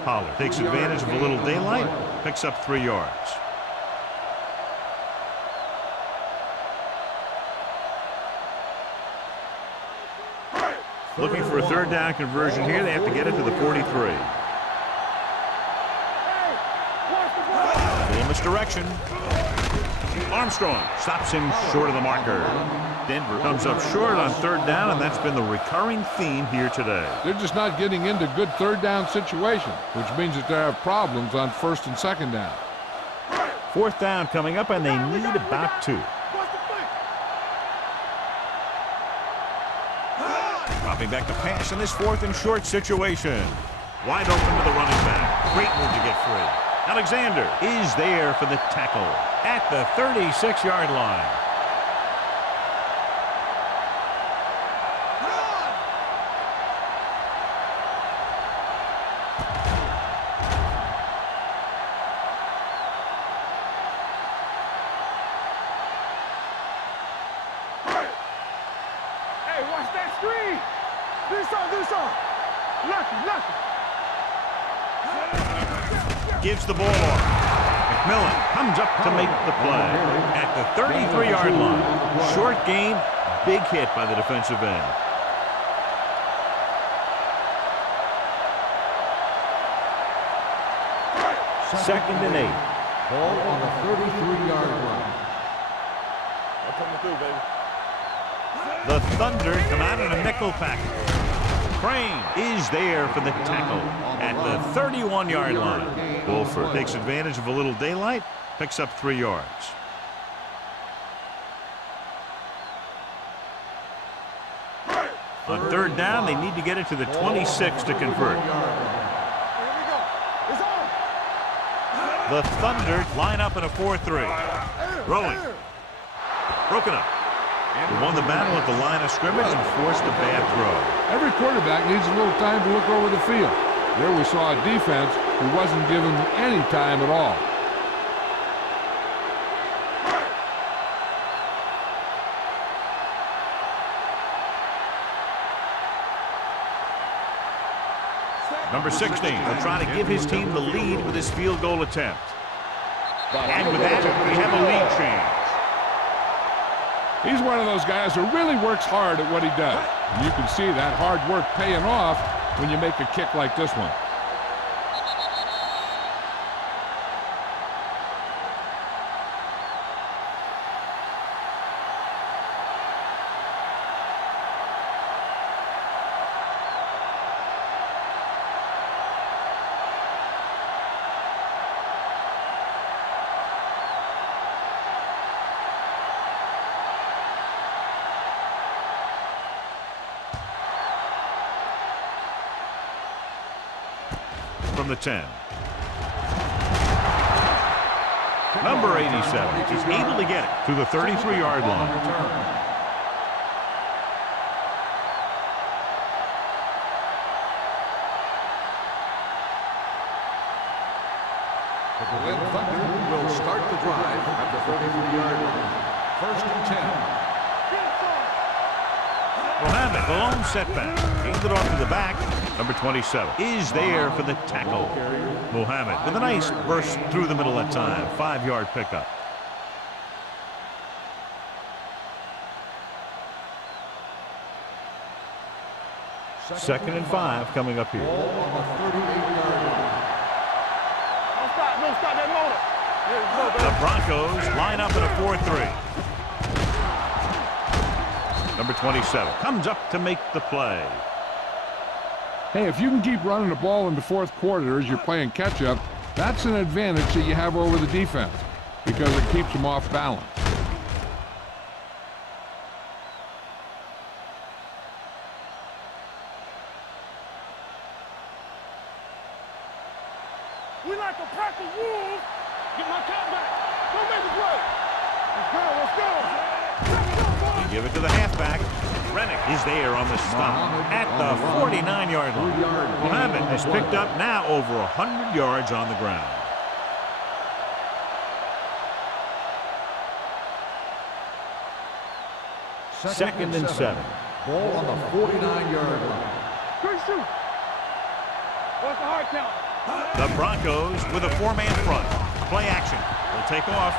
Pollard takes advantage of a little daylight, picks up 3 yards. Looking for a third down conversion here. They have to get it to the 43. A little misdirection. Armstrong stops him short of the marker. Denver comes up short on third down, and that's been the recurring theme here today. They're just not getting into good third down situations, which means that they have problems on first and second down. Fourth down coming up, and they need about 2. Dropping back to pass in this 4th and short situation. Wide open to the running back. Great move to get free. Alexander is there for the tackle at the 36-yard line. Gives the ball off. McMillan comes up to make the play at the 33-yard line. Short gain, big hit by the defensive end. Second and 8. Ball on the 33-yard line. The Thunder come out in a nickel package. Crane is there for the tackle at the 31-yard line. Wolford takes advantage of a little daylight, picks up 3 yards. On third down, they need to get it to the 26 to convert. The Thunder line up in a 4-3. Rolling. Broken up. They won the battle at the line of scrimmage and forced a bad throw. Every quarterback needs a little time to look over the field. There we saw a defense who wasn't given any time at all. Number 16 will try to give his team the lead with his field goal attempt. And with that, we have a lead change. He's one of those guys who really works hard at what he does. And you can see that hard work paying off when you make a kick like this one. From the 10. Number 87 is able to get it to the 33-yard line. The Berlin Thunder will start the drive at the 33-yard line. 1st and 10. Mohammed, the lone setback. Handed off to the back. Number 27 is there for the tackle. Mohammed with a nice burst through the middle that time. 5-yard pickup. Second and 5 coming up here. Ball on the 38-yard line. Don't stop that motor. The Broncos line up in a 4-3. Number 27 comes up to make the play. Hey, if you can keep running the ball in the fourth quarter as you're playing catch-up, that's an advantage that you have over the defense because it keeps them off balance. We like a pack of wolves. Get my cat back. Don't make a play. Let's go. They give it to the halfback. Rennick is there on the stop at the 49-yard line. Mohammed has picked up now over 100 yards on the ground. Second and 7. Ball on the 49-yard line. Good shoot. What's the hard count? The Broncos with a 4-man front. Play action. Will take off.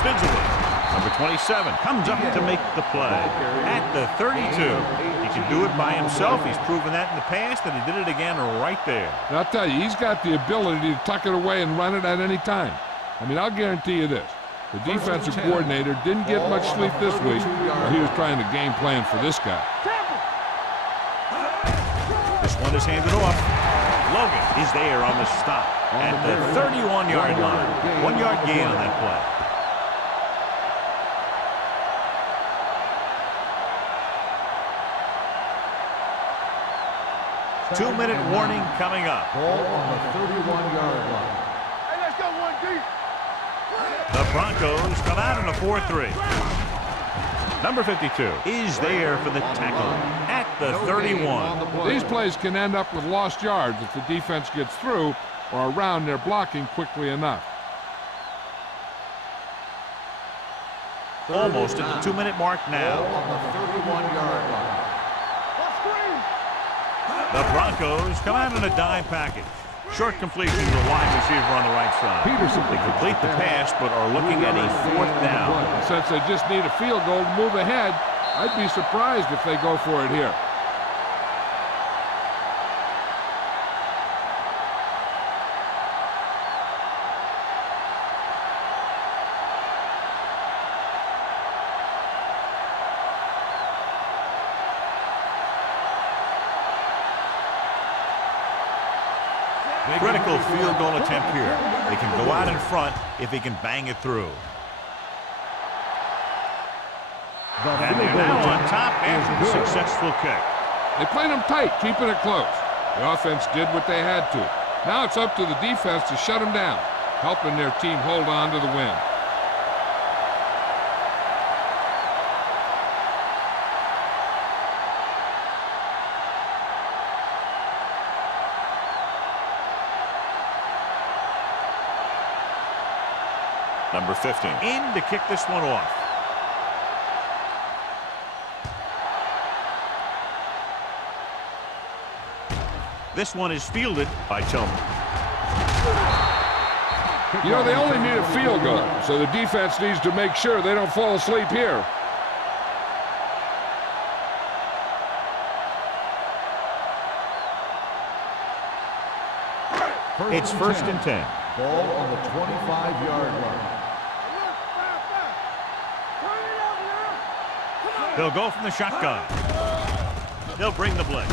Spins away. Number 27 comes up to make the play at the 32. He can do it by himself. He's proven that in the past, and he did it again right there. And I'll tell you, he's got the ability to tuck it away and run it at any time. I mean, I'll guarantee you this. The defensive coordinator didn't get much sleep this week while he was trying to game plan for this guy. This one is handed off. Logan is there on the stop at the 31-yard line. 1 yard gain on that play. Two-minute warning coming up. Ball on the 31-yard line. Hey, let's go one deep. The Broncos come out in a 4-3. Number 52 is there for the tackle at the 31. These plays can end up with lost yards if the defense gets through or around their blocking quickly enough. Almost at the 2-minute mark now. Ball on the 31-yard line. The Broncos come out in a dime package. Short completion to the wide receiver on the right side. They complete the pass, but are looking at a 4th down. Since they just need a field goal to move ahead, I'd be surprised if they go for it here. Critical field goal attempt here. They can go out in front if he can bang it through. And they're now on top after the successful kick. They played them tight, keeping it close. The offense did what they had to. Now it's up to the defense to shut them down, helping their team hold on to the win. Number 15 in to kick this one off. This one is fielded by Tillman. You know, they only need a field goal, so the defense needs to make sure they don't fall asleep here. It's 1st and 10. Ball on the 25-yard line. They'll go from the shotgun. They'll bring the blitz.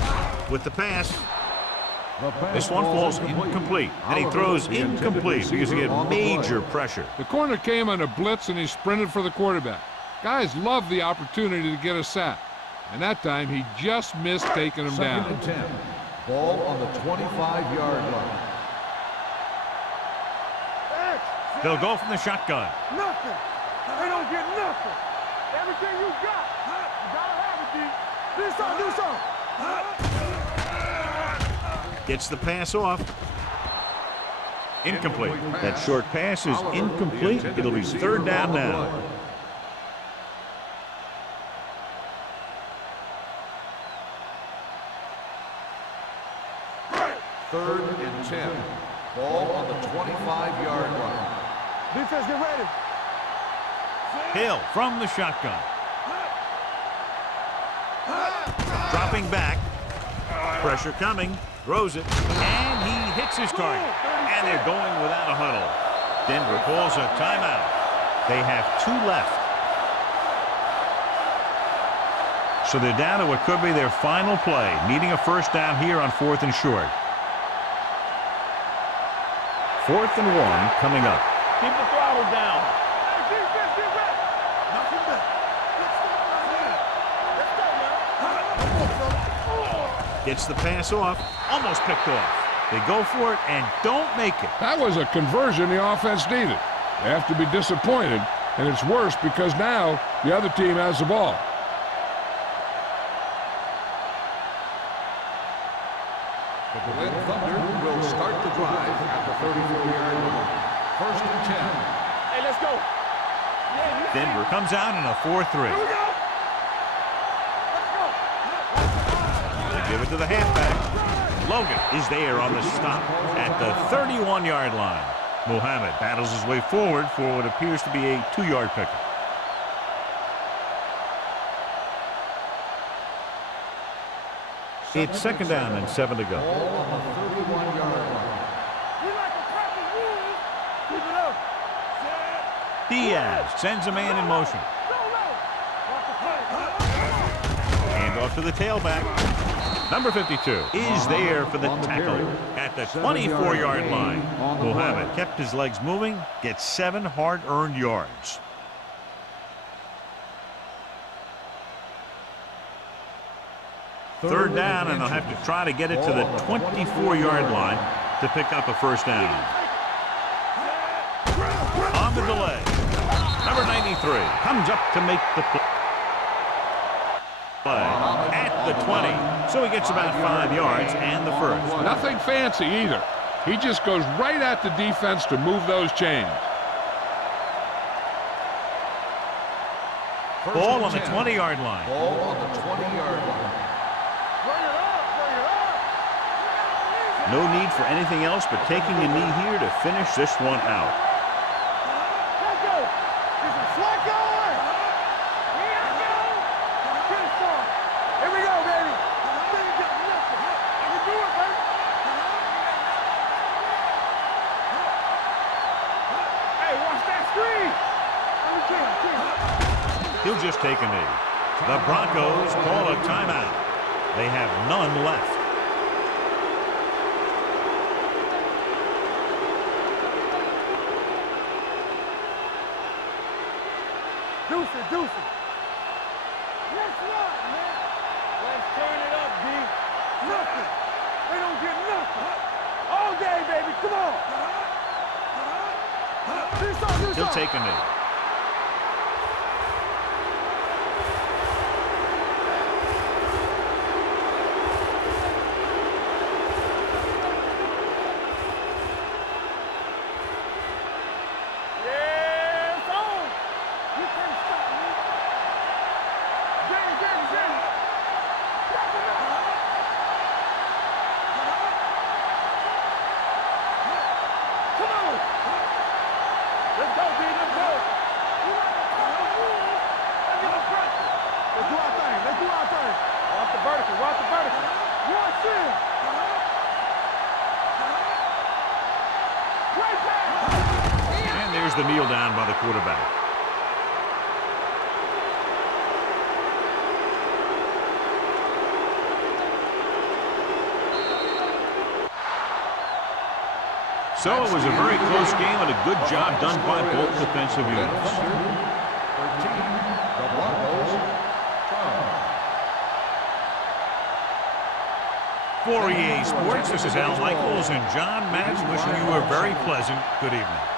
With the pass, this one falls incomplete, and he throws incomplete because he had major pressure. The corner came on a blitz, and he sprinted for the quarterback. Guys love the opportunity to get a sack, and that time he just missed taking him down. 2nd and 10. Ball on the 25-yard line. They'll go from the shotgun. Nothing. They don't get nothing. Everything you got. You gotta have it, D. Do something, do something. Gets the pass off. Incomplete. That short pass is incomplete. It'll be 3rd down now. Third and 10. Ball on the 25-yard line. Defense, get ready. Hill from the shotgun. Dropping back. Pressure coming. Throws it. And he hits his target. And they're going without a huddle. Denver calls a timeout. They have 2 left. So they're down to what could be their final play, needing a 1st down here on 4th and short. 4th and 1 coming up. Keep the throttle down. Hey, defense, get ready. Knock him back. Let's go, man. Gets the pass off. Almost picked off. They go for it and don't make it. That was a conversion the offense needed. They have to be disappointed, and it's worse because now the other team has the ball. The Berlin Thunder will start the drive at the 34-yard line. 1st and 10. Hey, let's go. Denver comes out in a 4-3. Here we go. They give it to the halfback. Logan is there on the stop at the 31-yard line. Muhammad battles his way forward for what appears to be a 2-yard pickup. It's 2nd down and 7 to go. Ball on the 31-yard line. We like to practice rules. Keep it up. Set. Diaz sends a man in motion. Hand off to the tailback. Number 52 is there for the tackle at the 24-yard line. Muhammad kept his legs moving, gets 7 hard-earned yards. Third down, and they'll have to try to get it to the 24-yard line to pick up a first down. On the delay, number 93 comes up to make the play at the 20. So he gets about 5 yards and the first. Nothing fancy either. He just goes right at the defense to move those chains. Ball on the 20-yard line. Ball on the 20-yard line. No need for anything else but taking a knee here to finish this one out. Here we go, baby. You do it, baby. Hey, watch that screen. He'll just take a knee. The Broncos call a timeout. They have none left. Deucey. Let's run, man. Let's turn it up, D. Nothing. They don't get nothing. All day, baby. Come on. He'll take a knee. And there's the kneel down by the quarterback. So it was a very close game and a good job done by both defensive units. 13, the Broncos, 12. For EA Sports, this is Al Michaels and John Madden wishing you a very pleasant good evening.